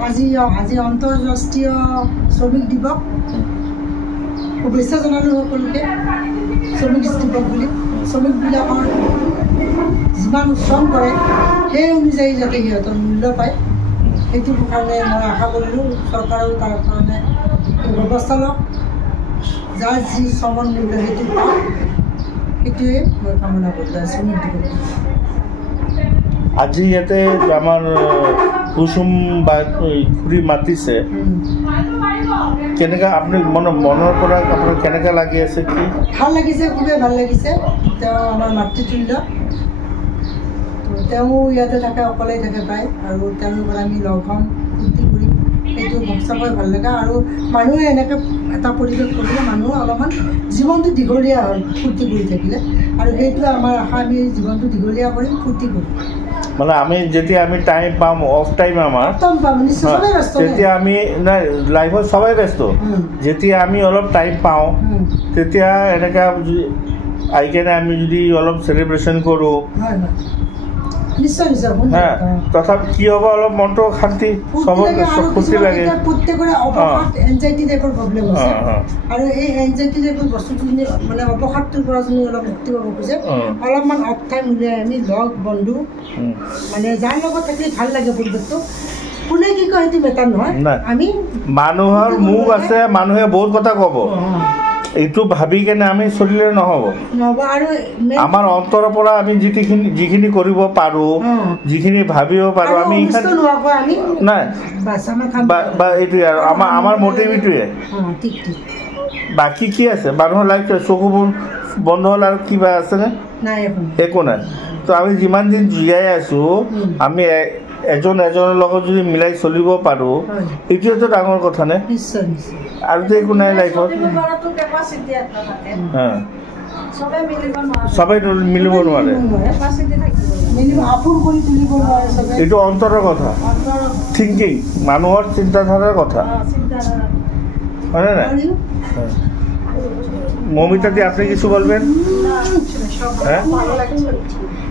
আজি আন্তঃৰাষ্ট্ৰীয় শ্ৰমিক দিৱস শুভেচ্ছা জনালোঁ সকলোকে শ্ৰমিক দিৱস বুলি শ্ৰমিকবিলাকৰ যিমান শ্ৰম কৰে সেই অনুযায়ী যাতে সিহঁতৰ মূল্য পায় সেইটো কাৰণে মই আশা কৰিলোঁ চৰকাৰেও তাৰ কাৰণে ব্যৱস্থা লওক যাৰ যি শ্ৰমৰ মূল্য সেইটো পাওক সেইটোৱে মই কামনা কৰিলোঁ শ্ৰমিক দিৱস আজি ইয়াতে আমাৰ কুসুম বা খুৰী মাতিছে কেনেকৈ আপুনি মনৰ পৰা আপোনাৰ কেনেকৈ লাগি আছে কি ভাল লাগিছে খুবেই ভাল লাগিছে তেওঁ আমাৰ মাতৃতুল্য তেওঁ ইয়াতে থাকে অকলেই থাকে প্ৰায় আৰু তেওঁলোকৰ আমি লগ হ'ম ফূৰ্তি কৰিম সেইটো সঁচাকৈ ভাল লাগে। আৰু মানুহে এনেকৈ এটা পৰিৱেশ কৰিলে মানুহ অলপমান জীৱনটো দীঘলীয়া হয় ফূৰ্তি কৰি থাকিলে, আৰু সেইটো আমাৰ আশা, আমি জীৱনটো দীঘলীয়া কৰিম, ফূৰ্তি কৰিম। মানে আমি যেতিয়া আমি টাইম পাম, অফ টাইম আমাৰ, তেতিয়া আমি নাই লাইফত সবাই ব্যস্ত, যেতিয়া আমি অলপ টাইম পাওঁ তেতিয়া এনেকুৱা আহি কেনে আমি যদি অলপ চেলিব্ৰেশ্যন কৰোঁ, হ্যাঁ, তথাপি কি হ'ব, অলপ মনটো শান্তি, চবকে ফূৰ্তি লাগে। প্ৰত্যেকৰে অৱসাদ এনজাইটি টাইপৰ প্ৰব্লেম হৈছে, আৰু এই এনজাইটি টাইপৰ বস্তুটো মানে অৱসাদটোৰ পৰা যদি অলপ মুক্তি পাব খোজে, অলপমান অফ টাইম উলিয়াই আমি লগ বন্ধু মানে যাৰ লগত থাকিলে ভাল লাগে পৰিৱেশটো, কোনে কি কয় সেইটো মেটাৰ নহয়। আমি মানুহৰ মুখ আছে, মানুহে বহুত কথা ক'ব, এইটো ভাবি কেনে আমি চলিলে নহ'ব। আৰু আমাৰ অন্তৰৰ পৰা আমি যিখিনি কৰিব পাৰোঁ, যিখিনি ভাবিব পাৰোঁ, আমি নাই বা এইটোৱে আৰু আমাৰ মটিভ এইটোৱে। বাকী কি আছে, মানুহৰ লাইফ চকুবোৰ বন্ধ হ'ল আৰু কিবা আছেনে? একো নাই। তো আমি যিমান দিন জীয়াই আছোঁ, আমি এজনৰ লগত যদি মিলাই চলিব পাৰোঁ, এইটোৱেতো ডাঙৰ কথা নে? আৰুতো একো নাই লাইফত। সবাই মিলিব নোৱাৰে, এইটো অন্তৰৰ কথা, থিংকিং, মানুহৰ চিন্তাধাৰাৰ কথা, হয়নে নাই? মমিতাদি, আপনি কিছু বলবেন? হ্যাঁ,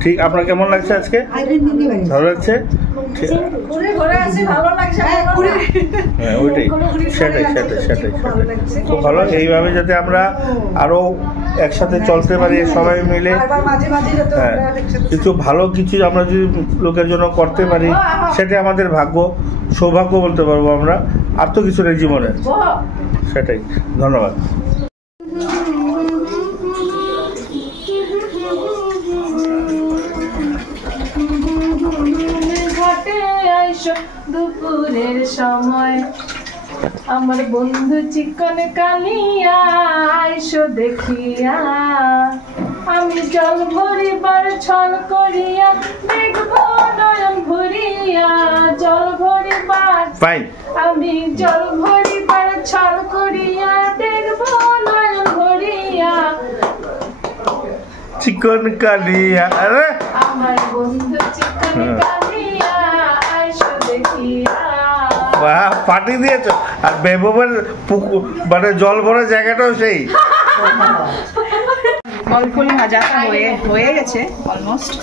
ঠিক। আপনার কেমন লাগছে আজকে? ভালো লাগছে? হ্যাঁ, ওইটাই, সেটাই। খুব ভালো। এইভাবে যাতে আমরা আরো একসাথে চলতে পারি সবাই মিলে, হ্যাঁ, কিছু ভালো কিছু আমরা যদি লোকের জন্য করতে পারি, সেটা আমাদের ভাগ্য, সৌভাগ্য বলতে পারবো আমরা। আর তো কিছু নেই জীবনে, সেটাই। ধন্যবাদ। দুপুরের সময় আমার বন্ধু চিকন কালিয়া আইসো দেখিয়া, আমি জল ভরিবার ছল করিয়া দেখব নয়ন ভরিয়া, জল ভরিবার, আমি জল ভরিবার ছল করিয়া দেখব নয়ন ভরিয়া, চিকন কালিয়া, আরে আমার বন্ধু চিকন কালিয়া আইসো দেখিয়া। বাহ, পার্টি দিয়েছো। আর বেবুবের মানে জল ভরা জায়গাটাও সেই। ফল ভাজাটা হয়ে গেছে অলমোস্ট।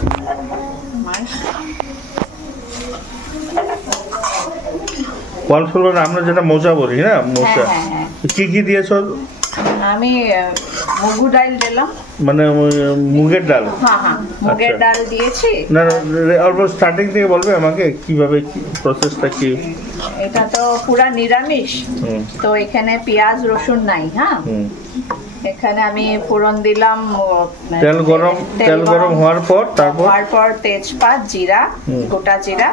ফল আমরা যেটা মোচা বলি, না মোচা, কি কি দিয়েছো? আমি মুগু ডাল দিলাম, মানে মুগের ডাল। হ্যাঁ, মুগের ডাল দিয়েছি। না, অল্প স্টার্টিং থেকে বলবে আমাকে কিভাবে প্রসেসটা কি? এটা তো পুরা নিরামিষ, তো এখানে পেঁয়াজ রসুন নাই। হ্যাঁ, এখানে আমি ফোড়ন দিলাম, তেল গরম হওয়ার পর তেজপাত, জিরা, গোটা জিরা,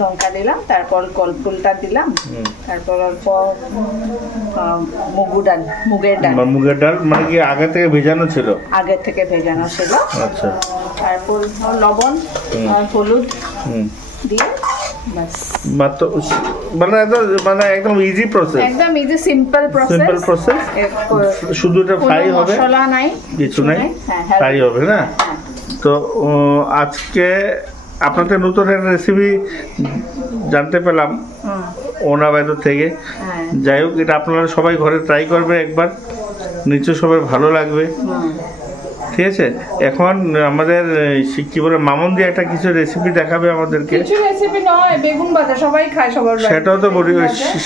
লঙ্কা দিলাম, তারপর কলফুলটা দিলাম, তারপর অল্প মুগের ডাল মানে কি আগে থেকে ভেজানো ছিল? আগে থেকে ভেজানো ছিল। আচ্ছা, তারপর লবণ আর হলুদ দিয়ে মানে একদম ইজি প্রসেস, একদম ইজি সিম্পল প্রসেস। শুধু এটা ফ্রাই হবে, মশলা নাই, কিছু নাই, ফ্রাই হবে না? তো আজকে আপনাদের নতুন একটা রেসিপি জানতে পেলাম ওনা বাইদুর থেকে। যাই হোক, এটা আপনারা সবাই ঘরে ট্রাই করবে একবার, নিশ্চয় সবাই ভালো লাগবে। ঠিক আছে, এখন আমাদের কি বলে মামন দিয়ে একটা কিছু রেসিপি দেখাবে আমাদেরকে। কিছু রেসিপি নয়, বেগুন ভাজা সবাই খায় সবার বাড়িতে। সেটাও তো বলি,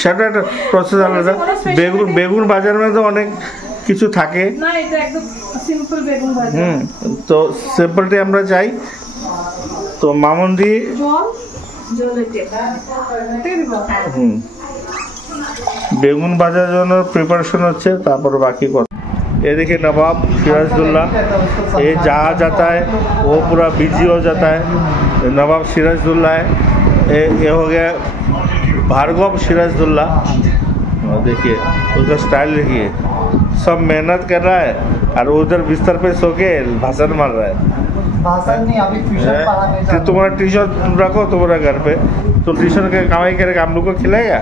সেটা একটা প্রসেস আলাদা। বেগুন ভাজার মধ্যে অনেক কিছু থাকে না, এটা একদম সিম্পল বেগুন ভাজা। তো সিম্পলটি আমরা চাই। তো মামন দি বেগুন ভাজার জন্য প্রিপারেশন হচ্ছে, তারপর বাকি কথা। ये देखिए नवाब सिराजुल्लाह, ये जहाँ जाता है वो पूरा बिजी हो जाता है। नवाब सिराजुल्लाह है, ये हो गया भार्गव सिराजुल्लाह। देखिए उसका स्टाइल देखिए, सब मेहनत कर रहा है और उधर बिस्तर पे सो के भाषण मार रहा है। भाषण नहीं, अभी ट्यूशन पढ़ाने जा रहा हूं। तुम्हारा टी शर्ट रखो तुम्हारा घर पे। तो ट्यूशन के कमाई करके हम लोग को खिलाएगा,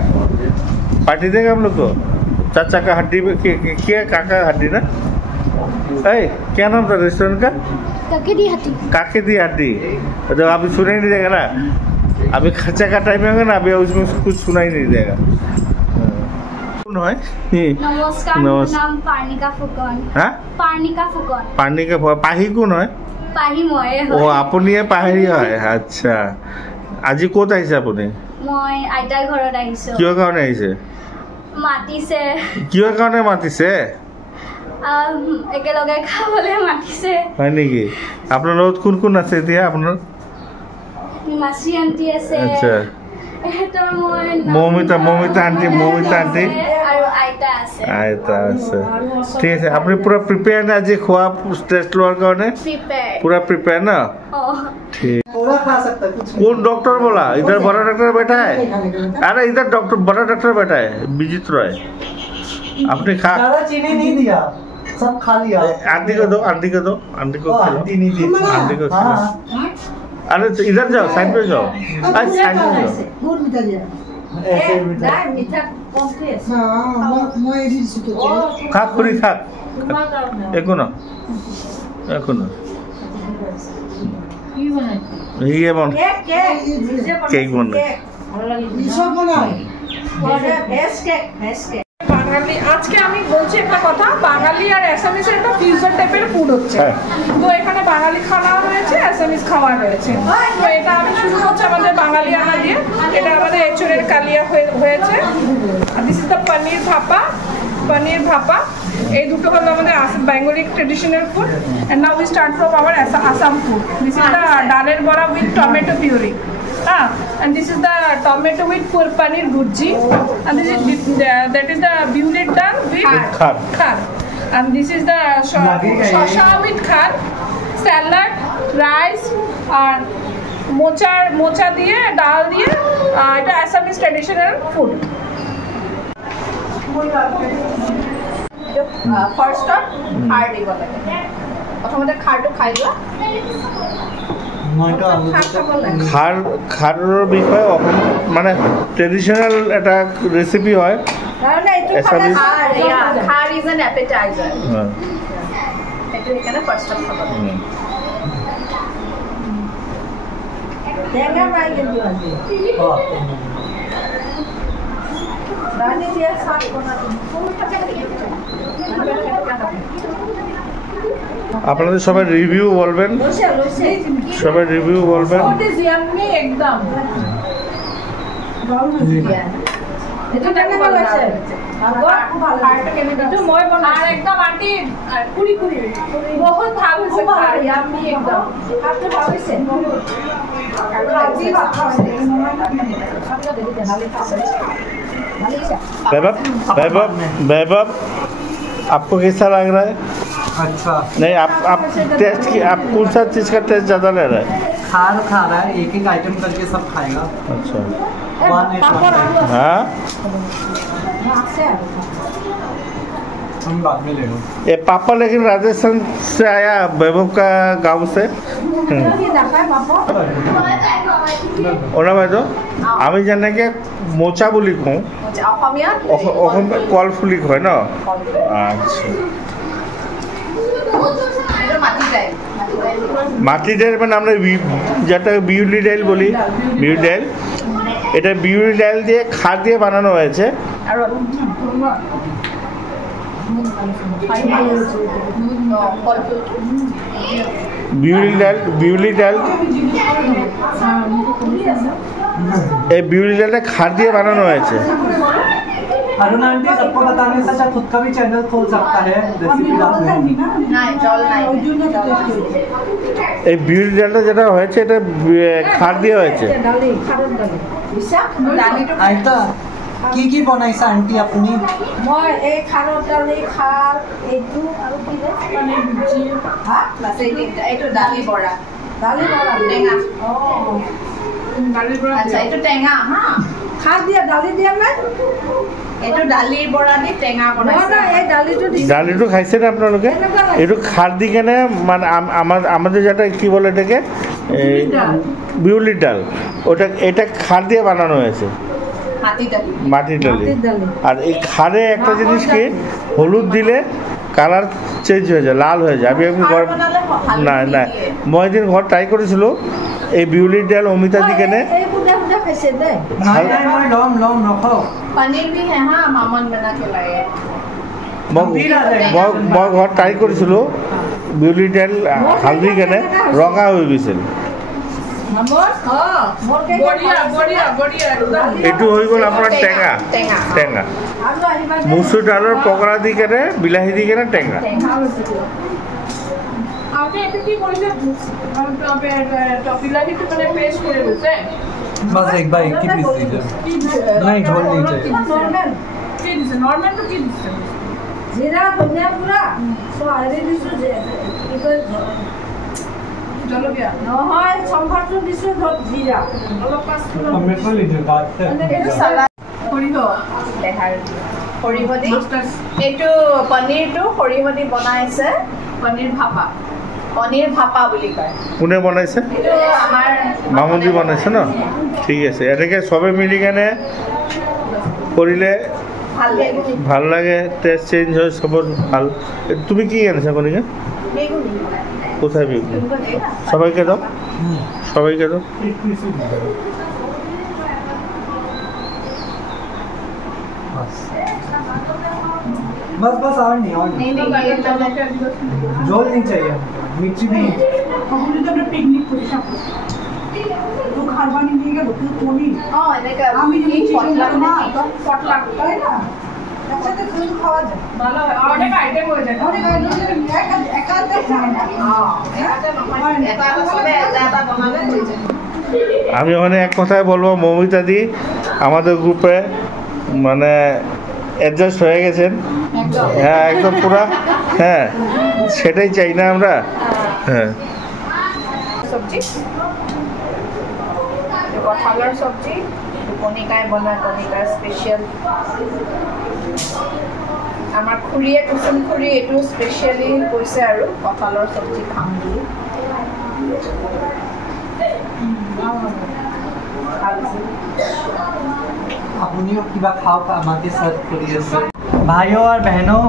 पार्टी देगा हम लोग को। चाचा का हड्डी में क्या काका हड्डी ना, क्या नाम था रेस्टोरेंट का? काके दी हड्डी। तो अभी सुनाई नहीं देगा ना, अभी खर्चा का टाइम होगा ना, अभी उसमें कुछ सुनाई नहीं देगा। নমস্কাৰ, মোৰ নাম পাৰ্ণিকা ফুকন। পাৰ্ণিকা ফুকন। পাৰ্ণিকা পাহি কোন হয়? পাহি মই। ও আপুনিয়ে পাহি হয়, আচ্ছা। আজি ক'ত আহিছে আপুনি? মই আইতাৰ ঘৰত আহিছো। কিয় কাৰণে আহিছে? মাতিছে। কিয় কাৰণে মাতিছে? একেলগে খাবলৈ মাতিছে। হয় নেকি? আপোনাৰ লগত কোন কোন আছে এতিয়া আপোনাৰ? মাসি আন্টি আছে। আচ্ছা। মমিতা আন্টি আৰু আইতা আছে। আইতা আছে, ঠিক আছে। আপুনি পুৰা প্ৰিপেয়াৰ নে আজি খোৱা টেষ্ট লোৱাৰ কাৰণে? पूरा प्रिपेयर ना? ठीक। कौन डॉक्टर बोला? इधर बड़ा डॉक्टर बैठा है। अरे इधर डॉक्टर बड़ा डॉक्टर बैठा है, विजित रॉय। आपने खा? चीनी नहीं दिया, सब खा लिया। आंटी को दो, आंटी को दो, आंटी को खिलाओ। आंटी को खिलाओ। अरे इधर जाओ, साइड पे जाओ। अच्छा साइड पे जाओ। ऐसे मीठा कम थे। खा पूरी खा। एको ना, एको ना। ये बन केक बन বাঙালি আজকে আমি বলছি একটা কথা, বাঙালি আর অ্যাসামিসের একটা ফিউশন টাইপের ফুড হচ্ছে। তো এখানে বাঙালি খাওয়া রয়েছে, অ্যাসামিস খাওয়া রয়েছে। তো এটা আমি শুরু করছি আমাদের বাঙালি আনা দিয়ে। এটা আমাদের এঁচড়ের কালিয়া হয়েছে। দিস ইজ দ্য পনির ভাপা। এই দুটো হলো আমাদের Bengali traditional food. And now we start from our Assam food. This is the ডালের bora with tomato puree. And this is the tomato with paneer bhurji, and this is that is the bullet dal with khar. And this is the shasha with khar, salad, rice, and mocha diye dal diye. এটা Assamese traditional food. First step, khar দিব লাগে। প্ৰথমতে খাৰটো খাই লোৱা। খাৰৰ বিষয়ে মানে ট্ৰেডিশ্যনেল এটা ৰেচিপি হয়। খাৰ ইজ এন এপেটাইজাৰ। সেইটো সেইকাৰণে ফাৰ্ষ্ট টাইম খাব লাগে। টেঙা পাই কিন্তু আজি রানী দিয়া শাক বনাবো। আপনাদের সবাই রিভিউ বলবেন, সবাই রিভিউ বলবেন। একদম এটা কেন বলেছে? মই বনাই আর একদম আন্টি কুড়ি বহুত ভাল হয়েছে। ইয়ামি একদম আপনি ভাবিছে वैभव आपको कैसा लग रहा है? अच्छा नहीं, आप टेस्ट की आप कौन सा चीज़ का टेस्ट ज़्यादा ले रहा है? खार खा रहा है, एक एक आइटम करके सब खाएगा। अच्छा हाँ हम बाद में ले लो। ये पापा लेकिन राजस्थान से आया, वैभव का गांव से। ওনা বাইদেউ আমি যেনেকৈ মোচা বুলি কওঁ, অসমীয়াত কলফুলি কয় ন? আচ্ছা, মাটি ডাইল মানে আমরা যেটা বিউলি ডাইল বলি, বিউলি ডাইল, এটা বিউলি ডাইল দিয়ে খার দিয়ে বানানো হয়েছে। বিউলি ডাল এই বিউলি ডালটা খার দিয়ে বানানো হয়েছে। अरुण आंटी सबको बताने से अच्छा खुद का भी चैनल खोल सकता है। এই বিউলি ডালটা যেটা হয়েছে এটা খার দিয়ে হয়েছে। কি বনাইছে আন্টি আপুনি? মই এই খাৰৰ দালি, খাৰ, এইটো আৰু কি যে পনীৰ ভুজি, এইটো দালি বৰা, টেঙা। আচ্ছা এইটো টেঙা। হা খাৰ দিয়া দালি দিয়া নাই, এইটো দালিৰ বৰা দি টেঙা বনাইছে। এই দালিটো ডালিটো খাইছে না আপনালোকে? এইটো খার দি কেনে মানে আমাদের যেটা কি বলে এটাকে এই বিউলির ডাল, ওটা এটা খার দিয়ে বানানো হয়েছে, মাটির ডালি। আর এই খারে একটা জিনিস কি, হলুদ দিলে কালার চেঞ্জ হয়ে যায়, লাল হয়ে যায়। আমি ঘর না না ময়দিন ঘর ট্রাই করেছিল এই বিউলির ডাল অমিতা দি কেনে মই ঘৰত ট্ৰাই কৰিছিলোঁ, বিউলিৰ তেল হালধি কেনে ৰঙা হৈ গৈছিল। এইটো হৈ গ'ল আপোনাৰ টেঙা, টেঙা মচুৰ দালৰ পকৰা দি কেনে বিলাহী দি কেনে টেঙা। बस एक बार एक ही पीस दीजिए, नहीं झोल नहीं चाहिए। नॉर्मल तो की दिसे जीरा धनिया पूरा सो आरे दिसो जे चलो भैया নহয় সম্ভারটো দিছো জিরা অলপ পাঁচ কিলো अब मेरे को लीजिए बात से সৰিয়হ দি এইটো পনীৰটো সৰিয়হ দি বনাইছে, পনীৰ ভাপা, পনীৰ ভাপা বুলি কয়। কোনে বনাইছে? এইটো আমাৰ মামুদি বনাইছে ন? ঠিক আছে, এনেকৈ চবে মিলি কেনে কৰিলে ভাল লাগে, টেষ্ট চেঞ্জ হয় চবৰ ভাল। তুমি কি আনিছা কণিকা? কোথায় বেগুনি? সবাইকে দাও, সবাইকে দাও। बस बस और नहीं झोल नहीं चाहिए, मिर्ची भी नहीं। কখনো তো আমরা পিকনিক করি সব তো খারবানি নিয়ে গেল তো কোনি আমি যদি পটলাক না পটলাক তাই না একসাথে ফুল খাওয়া যায়, ভালো হয়, অনেক আইটেম হয়ে যায়। অনেক আইটেম একান্তে খায় না আমি ওখানে এক কথায় বলবো, মৌমিতা দি আমাদের গ্রুপে মানে অ্যাডজাস্ট হয়ে গেছেন, হ্যাঁ একদম পুরা, হ্যাঁ সেটাই চাই না আমরা। হ্যাঁ সবজি, কঁঠালৰ সবজি, কণিকাই বনায়, কণিকাৰ স্পেচিয়েল। আমাৰ খুৰীয়ে, কুচুম খুৰী এইটো স্পেচিয়েলি কৈছে আৰু কঁঠালৰ চব্জি খাম বুলি। अपनियों की बात खाओ हमारे साथ करिए सर। भाइयों और बहनों,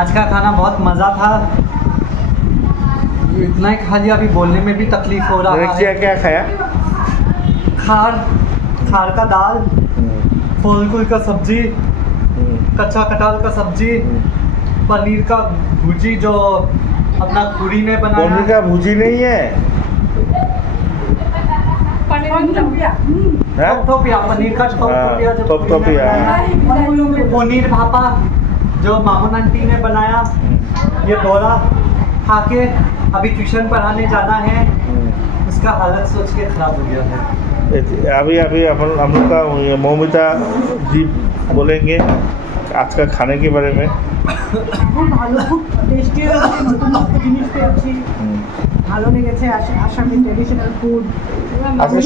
आज का खाना बहुत मज़ा था, इतना ही खा लिया, अभी बोलने में भी तकलीफ हो रहा है। क्या खाया? खार, खार का दाल, फूलकुल का सब्जी, कच्चा कटहल का सब्जी, पनीर का भुजी जो अपना खुरी ने बनाया। पनीर का भुजी नहीं है, थोपिया, पनीर का थोपिया, पनीर भापा जो मामून आंटी ने बनाया, ये बोरा खा के अभी ट्यूशन पढ़ाने जाना है, उसका हालत सोच के खराब हो गया है। अभी अभी हम लोग का मौमिता जी बोलेंगे आज का खाने के बारे में। খুব ভালো, খুব টেস্টি হয়েছে, নতুন নতুন জিনিস পেয়েছি, ভালো লেগেছে। আসামি ট্রেডিশনাল ফুড আজকে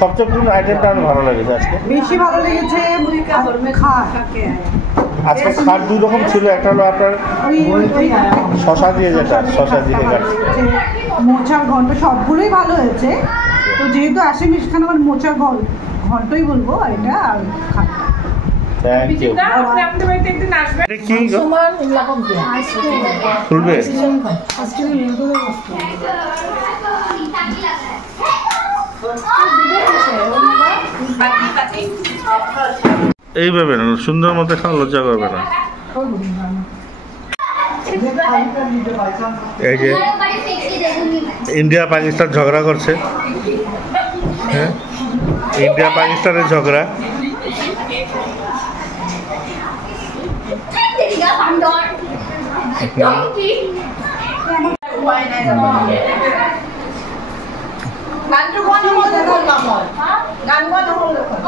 সবচেয়ে কোন আইটেমটা আমার ভালো লেগেছে? আজকে বেশি ভালো লেগেছে আজকে খাট দুই রকম ছিল, একটা হলো আপনার শশা দিয়ে, যেটা শশা দিয়ে মোচার ঘন্ট, সবগুলোই ভালো হয়েছে। তো যেহেতু আসামি সেখানে আমার মোচার ঘন্টই বলবো এটা, আর খাটটা। Thank you. আপনি আপনাদের বাড়িতে একদিন আসবেন। এটা কি গো? খুলবে? এইভাবে না, সুন্দর মতো খাওয়া, লজ্জা করবে না। এই যে ইন্ডিয়া পাকিস্তান ঝগড়া করছে, হ্যাঁ ইন্ডিয়া পাকিস্তানের ঝগড়া। গানটো কোৱা নহ'ল দেখোন কামত, গান কোৱা নহ'ল দেখোন,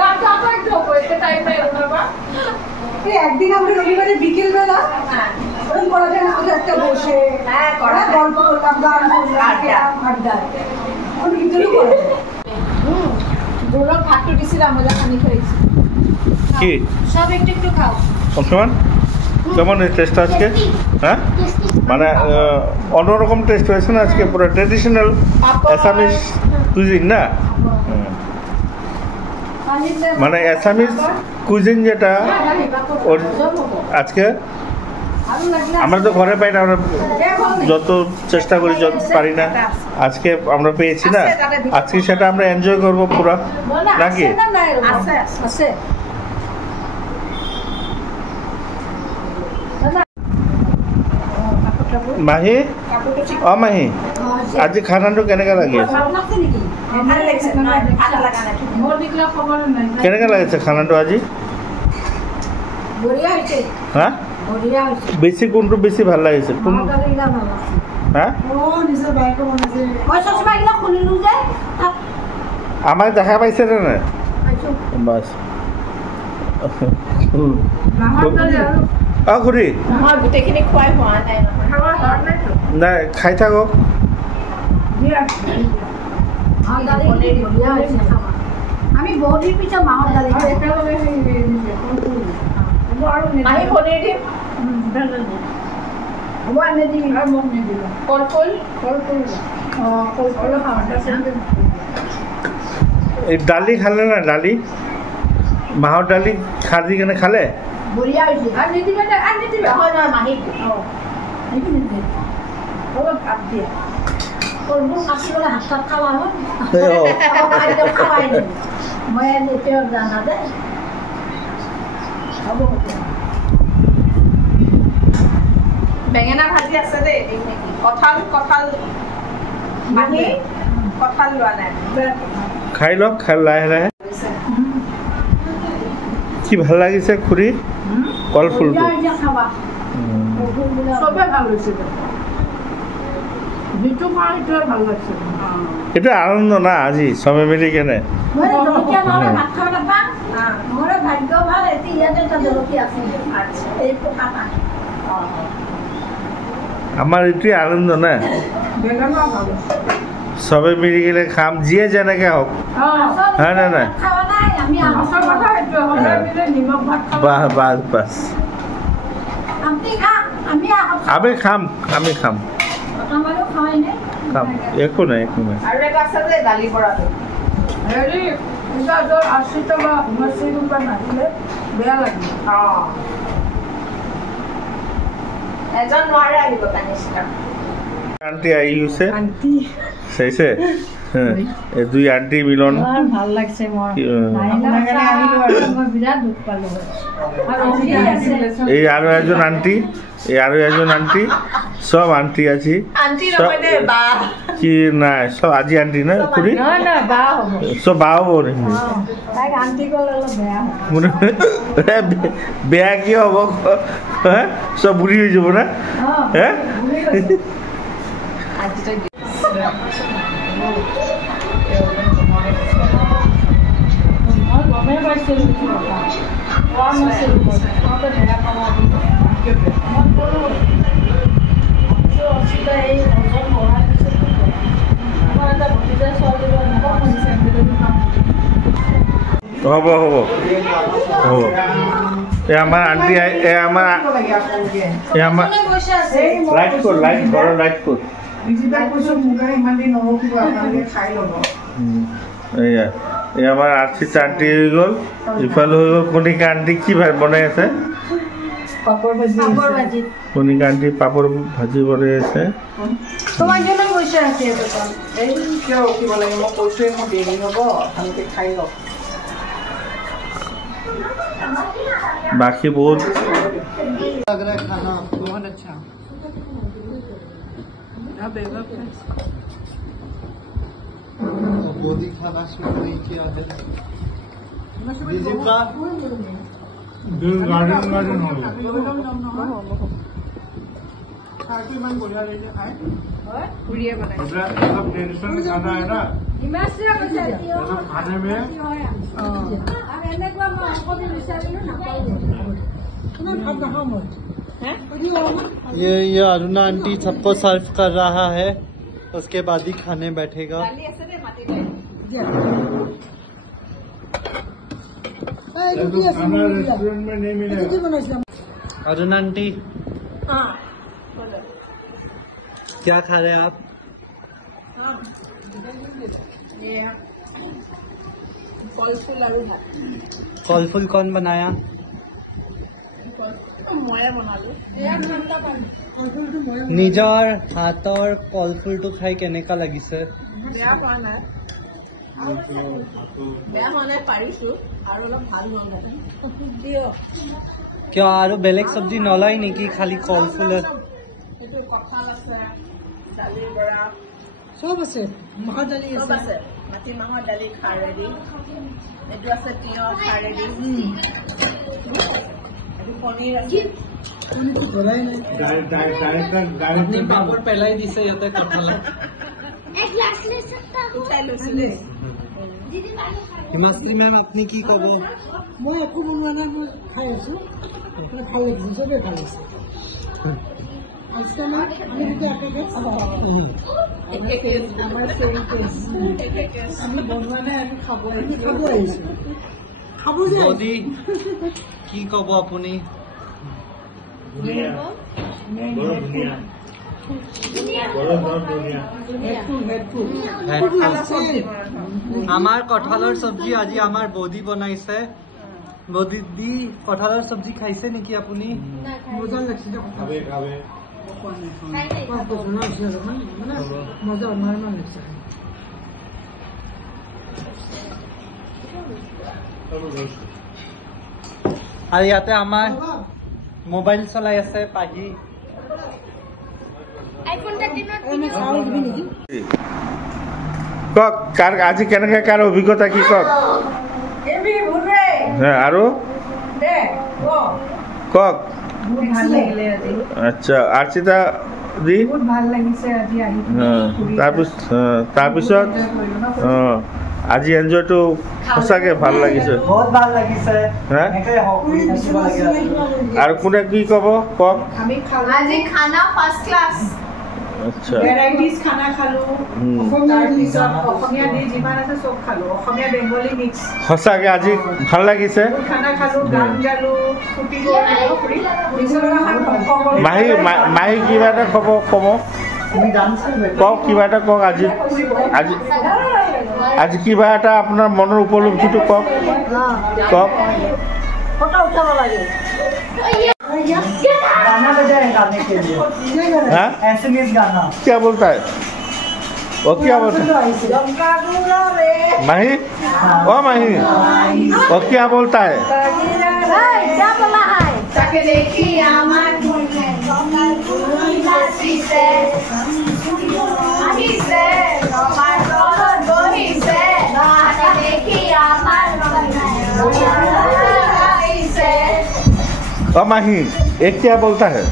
গান গাব একদম হয়েছে টাইম নাই ওনাবা। একদিন আমরা রবিবারে বিকেলবেলা ওই করা যায় না, একটা বসে গল্প করলাম, গান আড্ডা দূৰত ভাতটো দিছিলাম, মজা খানি খাইছি। কি সব একটু একটু খাও। অংশমান কেমন এই টেস্ট আজকে? হ্যাঁ, মানে অন্যরকম টেস্ট হয়েছে না আজকে, পুরো ট্রেডিশনাল অ্যাসামিস কুজিন না, মানে অ্যাসামিস কুজিন যেটা ওর আজকে আমরা তো ঘরে পাই না, আমরা যত চেষ্টা করি যত পারি না, আজকে আমরা পেয়েছি না, আজকে সেটা আমরা এনজয় করবো পুরো নাকি? মাহি অ মাহি আজি খানাটো কেনেকৈ লাগি আছে? কেনেকৈ লাগিছে খানাটো আজি? হা, বেছি কোনটো বেছি ভাল লাগিছে? কোন হা আমাক দেখা পাইছে নে নাই? বাছ অ খুৰী গোটেইখিনি খুৱাই হোৱা নাই নাই, খাই থাকক। আমি বহুদিন পিছত মাহৰ দালি মাহী পনীৰ দিম, হ'ব আনি দিবি কলফুল এই দালি খালে না? দালি মাহৰ দালি খাৰ দি কেনে খালে? বঢ়িয়া হৈছে আনি দিবি হয় নহয় মাহী অলপ ভাত দিয়ে কলবোৰ কাটিবলৈ হাত চাত খাৱা হ'ল খাৱাই দিম মই এতিয়া জানা দে হ'ব বেঙেনা ভাজি আছে দেই, কঁঠাল মাহী কঁঠাল লোৱা নাই, খাই লওক, খাই লাহে লাহে। কি ভাল লাগিছে খুৰী কলফুলটো? খাবা চবে ভাল হৈছে, যিটো খাওঁ সেইটোৱে ভাল লাগিছে। এইটো আনন্দ না আজি চবে মিলি কেনে। মই জলকীয়া নহ'লে ভাত খাব নাপাওঁ, মোৰ ভাগ্য ভাল, এতিয়া ইয়াতে এটা জলকীয়া আছে এই পকা পাত আমাৰ এইটোৱে আনন্দ না, বেঙেনা ভাল চবে মিলি কেনে খাম, যিয়ে যেনেকৈ হওক, হয় নে নাই? খাৱা নাই আমি আচল কথা সেইটোৱে, সদায় মিলে নিমখ ভাত খাব। বাছ বাছ বাছ, আমি খাম আমি খাম, আমি খাম আমাৰো খাওয়াই নাই খাম, একো নাই একো নাই। আৰু এটা আছে যে দালি বৰাটো, হেৰি এতিয়া য'ত 80 টকা 80 টকা নাহিলে বেয়া লাগে। এজন নোৱাৰে আহিব কানিষ্টা আন্টি আহি গৈছে, চাইছে এই দুই আন্টি মিলন। ভাল লাগছে মোৰ বিৰাট দুখ পালো এই আৰু এজন আন্টি, এই আৰু এজন আন্টি, সব আন্টি আছি আন্টি নহয় দে বা কি নাই, সব আজি আন্টি না খুৰী, সব বা হ'ব নেকি? তাইক আন্টি ক'লে অলপ বেয়া বেয়া কি হ'ব? সব বুঢ়ী হৈ যাব না? হে গমেই পাইছিলোঁ কোৱা নাছিলোঁ বেয়া পাব এই ওজন বঢ়াই দিছে আমাৰ এটা ভতিজা ছোৱালী হ'ব হ'ব হ'ব। এই আমাৰ আন্টি, এই আমাৰ লাইট কৰ, লাইট ঘৰৰ লাইট কৰ। এয়া এই আমাৰ আৰ্চিতা আন্টি হৈ গ'ল, ইফালে হৈ গ'ল কণিকা আন্টি। কি বনাই আছে? কণিকা আন্টি পাপৰ ভাজি বনাই আছে। তোমাৰ জন্য পইচা আছে এই কিয় ৰখিব লাগে? মই কৈছোঁৱে মোৰ দেৰি হ'ব, ভালকৈ খাই লওক। बाकी बहुत लग रहा है खाना बहुत अच्छा मोदी खाना शुरू नहीं किया है। गार्डन हो गया। सब ट्रेडिशनल खाना है ना, खाने में ये अरुणा आंटी सबको सर्व कर रहा है, उसके बाद ही खाने बैठेगा। रेस्टोरेंट में नहीं मिलेगा। अर्जुन आंटी क्या खा रहे हैं आप? फल फूल कौन बनाया? নিজৰ হাতৰ কল ফুলটো খাই কেনেকা লাগিছে? কিয় আৰু বেলেগ চব্জি নলয় নেকি, খালি কল ফুল? চব আছে, মাহৰ দালি আছে, মাটিমাহৰ দালি খাৰেদি, এইটো আছে তিয়হ খাৰেদি, পনীৰ আছে। अपने पापड़ पहला ही दिसे जाता है कटहल। हिमाश्री मैम अपनी की कब? মই একো বনোৱা নাই, মই খাই আছো, ভাল লাগিছে, চবেই ভাল লাগিছে। मोदी की कब अपनी? আমাৰ কঁঠালৰ চব্জি আজি আমাৰ বৌদি বনাইছে। বৌদি দি কঁঠালৰ চব্জি খাইছে নেকি আপুনি? মজা লাগছে, মজা নৰ্মেল লাগছে। আৰু ইয়াতে আমাৰ মোবাইল চলাই আছে পাহি। কক কাৰ আজি কেনেকৈ কাৰ অভিজ্ঞতা কি কক? আৰু কক আচ্ছা আৰ্চিতা দি ভাল লাগিছে আজি আহি তাৰপিছত আজি এনজয়টো সঁচাকৈ ভাল লাগিছে, বহুত ভাল লাগিছে। আৰু কোনে কি ক'ব কক? আমি আজি খানা ফাৰ্ষ্ট ক্লাছ, আচ্ছা ভেৰাইটিজ খানা খালো, তাৰপিছত অসমীয়া দি যিমান আছে চব খালো, অসমীয়া বেংগলী মিক্স সঁচাকৈ আজি ভাল লাগিছে। খানা খালো, গান গালো, ফুটি মাহী মাহী কিবা এটা ক'ব কওক, কিবা এটা কওক। আজি আজি আজি কিবা এটা আপোনাৰ মনৰ উপলব্ধিটো কওক কওক। ফটো উঠাব লাগে। गाना बजाए गाने के लिए, हाँ एसएमएस गाना। क्या बोलता है वो, क्या बोलता है माही? ओ माही वो क्या बोलता है? क्या बोला है? ओ माही एक क्या बोलता है?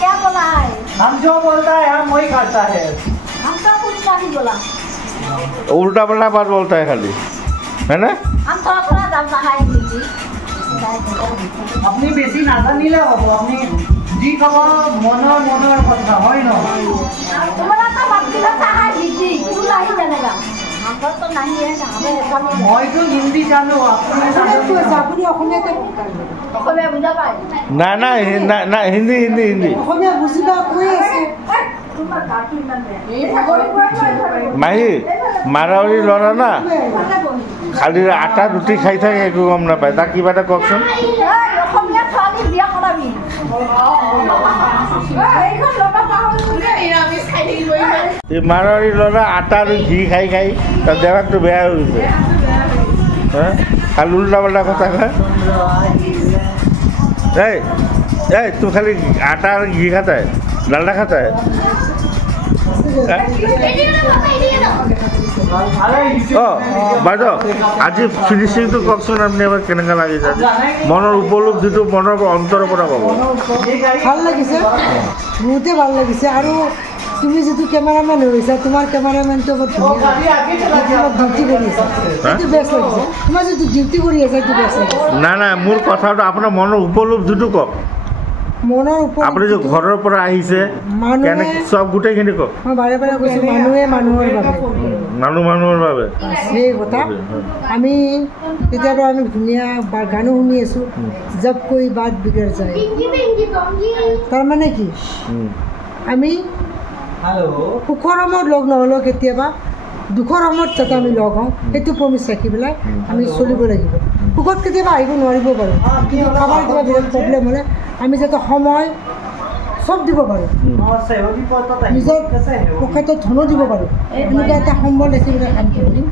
क्या बोला है? हम जो बोलता है हम वही करता है। हम तो कुछ नहीं बोला, उल्टा पल्टा बात बोलता है खाली, है ना? हम थोड़ा थोड़ा जानता है हिंदी। अपनी बेसी नाजानिले হ'ব, আপনি যি ক'ব মনৰ কথা হয় ন। तुम्हारा तो मातृभाषा है हिंदी, क्यों नहीं जानेगा? हमको तो नहीं है ना, हमें মইতো হিন্দী জানো, আপুনি আপুনি অসমীয়াতে অসমীয়া বুজা পায়? ना ना ना हिंदी हिंदी हिंदी অসমীয়া বুজিবা কৈ আছে। মাহী মাৰাৱাৰী ল'ৰা না, খালি আটা ৰুটি খাই থাকে, একো গম নাপায়। তাক কিবা এটা কওকচোন। অসমীয়া ছোৱালী বিয়া কৰাবি। এই মাৰোৱাৰী ল'ৰা আটা আৰু ঘি খাই খাই তাৰ দেহাটো বেয়া হৈ গৈছে। হ্যাঁ খালি উল্টা পাল্টা কথা কয়। এই तू खाली आटा और घी खाता है, डालडा खाता है? বাইদেউ আজি ফিনিচিংটো কওকচোন, আপুনি এবাৰ কেনেকুৱা লাগিছে? মনৰ উপলব্ধিটো মনৰ অন্তৰৰ পৰা পাব। ভাল লাগিছে, বহুতে ভাল লাগিছে। আৰু তুমি যিটো কেমেৰামেন হৈছা, তোমাৰ কেমেৰামেনটো বহুত ডিউটি কৰি আছে, সেইটো বেষ্ট লাগিছে। তোমাৰ যিটো ডিউটি কৰি আছে সেইটো বেষ্ট লাগিছে। নাই নাই, মোৰ কথাটো আপোনাৰ মনৰ উপলব্ধিটো কওক। মনৰ ওপৰত আপুনি যে ঘৰৰ পৰা আহিছে কেনে চব গোটেইখিনি কওক মই বাৰে বাৰে কৈছোঁ মানুহে মানুহৰ বাবে মানুহৰ বাবে সেই কথা আমি কেতিয়াবা আমি ধুনীয়া গানো শুনি আছোঁ জব কৈ বাট বিগড় যায় তাৰমানে কি আমি সুখৰ সময়ত লগ নহ'লেও কেতিয়াবা দুখৰ সময়ত যাতে আমি লগ হওঁ সেইটো প্ৰমিছ ৰাখি পেলাই আমি চলিব লাগিব সুখত কেতিয়াবা আহিব নোৱাৰিব পাৰোঁ কিন্তু কাৰোবাৰ কিবা বেলেগ প্ৰব্লেম হ'লে আমি যাতে সময় চব দিব পাৰোঁ নিজৰ পকেটত ধনো দিব পাৰোঁ এনেকুৱা এটা সম্বল দেখি পেলাই শান্তি কৰিম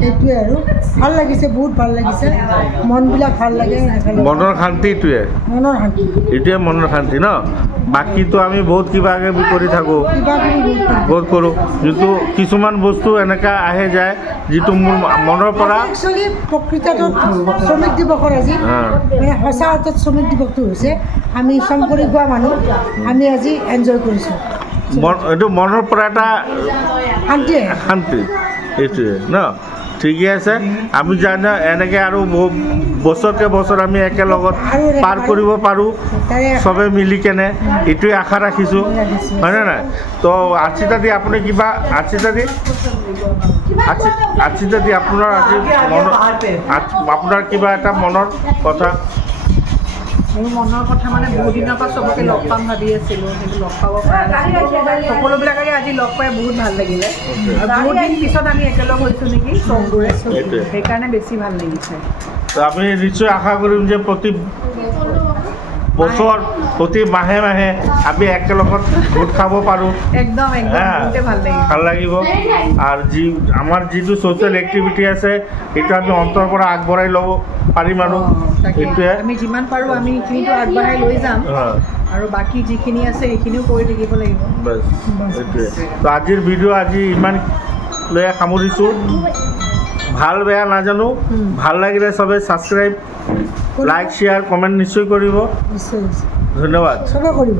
সেইটোৱে আৰু ভাল লাগিছে বহুত ভাল লাগিছে মনবিলাক ভাল লাগে মনৰ শান্তিটোৱে মনৰ শান্তি এইটোৱে মনৰ শান্তি ন বাকীতো আমি বহুত কিবা কিবি কৰি থাকোঁ বহুত কৰোঁ কিন্তু কিছুমান বস্তু এনেকুৱা আহে যায় যিটো মোৰ মনৰ পৰা একচুৱেলি প্ৰকৃতত শ্ৰমিক দিৱসৰ আজি মানে সঁচা অৰ্থত শ্ৰমিক দিৱসটো হৈছে আমি শংকৰী গোৱা মানুহ আমি আজি এনজয় কৰিছোঁ এইটো মনৰ পৰা এটা শান্তি এইটোৱে ন ঠিকে আছে আমি জানো এনেকৈ আৰু বছৰকে বছৰ আমি একেলগত পাৰ কৰিব পাৰোঁ চবে মিলি কেনে এইটোৱে আশা ৰাখিছোঁ হয়নে নাই তো আছিতা দি আপুনি কিবা আছিতা দি আপোনাৰ আজি আপোনাৰ কিবা এটা মনৰ কথা মোৰ মনৰ কথা মানে বহুত দিনৰ পৰা চবকে লগ পাম ভাবি আছিলোঁ কিন্তু লগ পাব পৰা নাই সকলোবিলাকে আজি লগ পাই বহুত ভাল লাগিলে আৰু বহুত দিন পিছত আমি একেলগ হৈছোঁ নেকি চববোৰে সেইকাৰণে বেছি ভাল লাগিছে আমি নিশ্চয় আশা কৰিম যে প্ৰতি বছৰ প্ৰতি মাহে মাহে আমি একেলগত গোট খাব পাৰোঁ একদম ভাল লাগিব আৰু আমাৰ যিটো ছ'চিয়েল এক্টিভিটি আছে সেইটো আমি অন্তৰ পৰা আগবঢ়াই ল'ব পাৰিম আৰু সেইটোৱে আমি যিমান পাৰোঁ আমি এইখিনিতো আগবঢ়াই লৈ যাম আৰু বাকী যিখিনি আছে সেইখিনিও কৰি থাকিব লাগিব সেইটোৱে তো আজিৰ ভিডিঅ' আজি ইমান লৈ সামৰিছোঁ ভাল বেয়া নাজানো ভাল লাগিলে চবে ছাবস্ক্ৰাইব লাইক শ্বেয়াৰ কমেণ্ট নিশ্চয় কৰিব নিশ্চয় ধন্যবাদ চবে কৰিব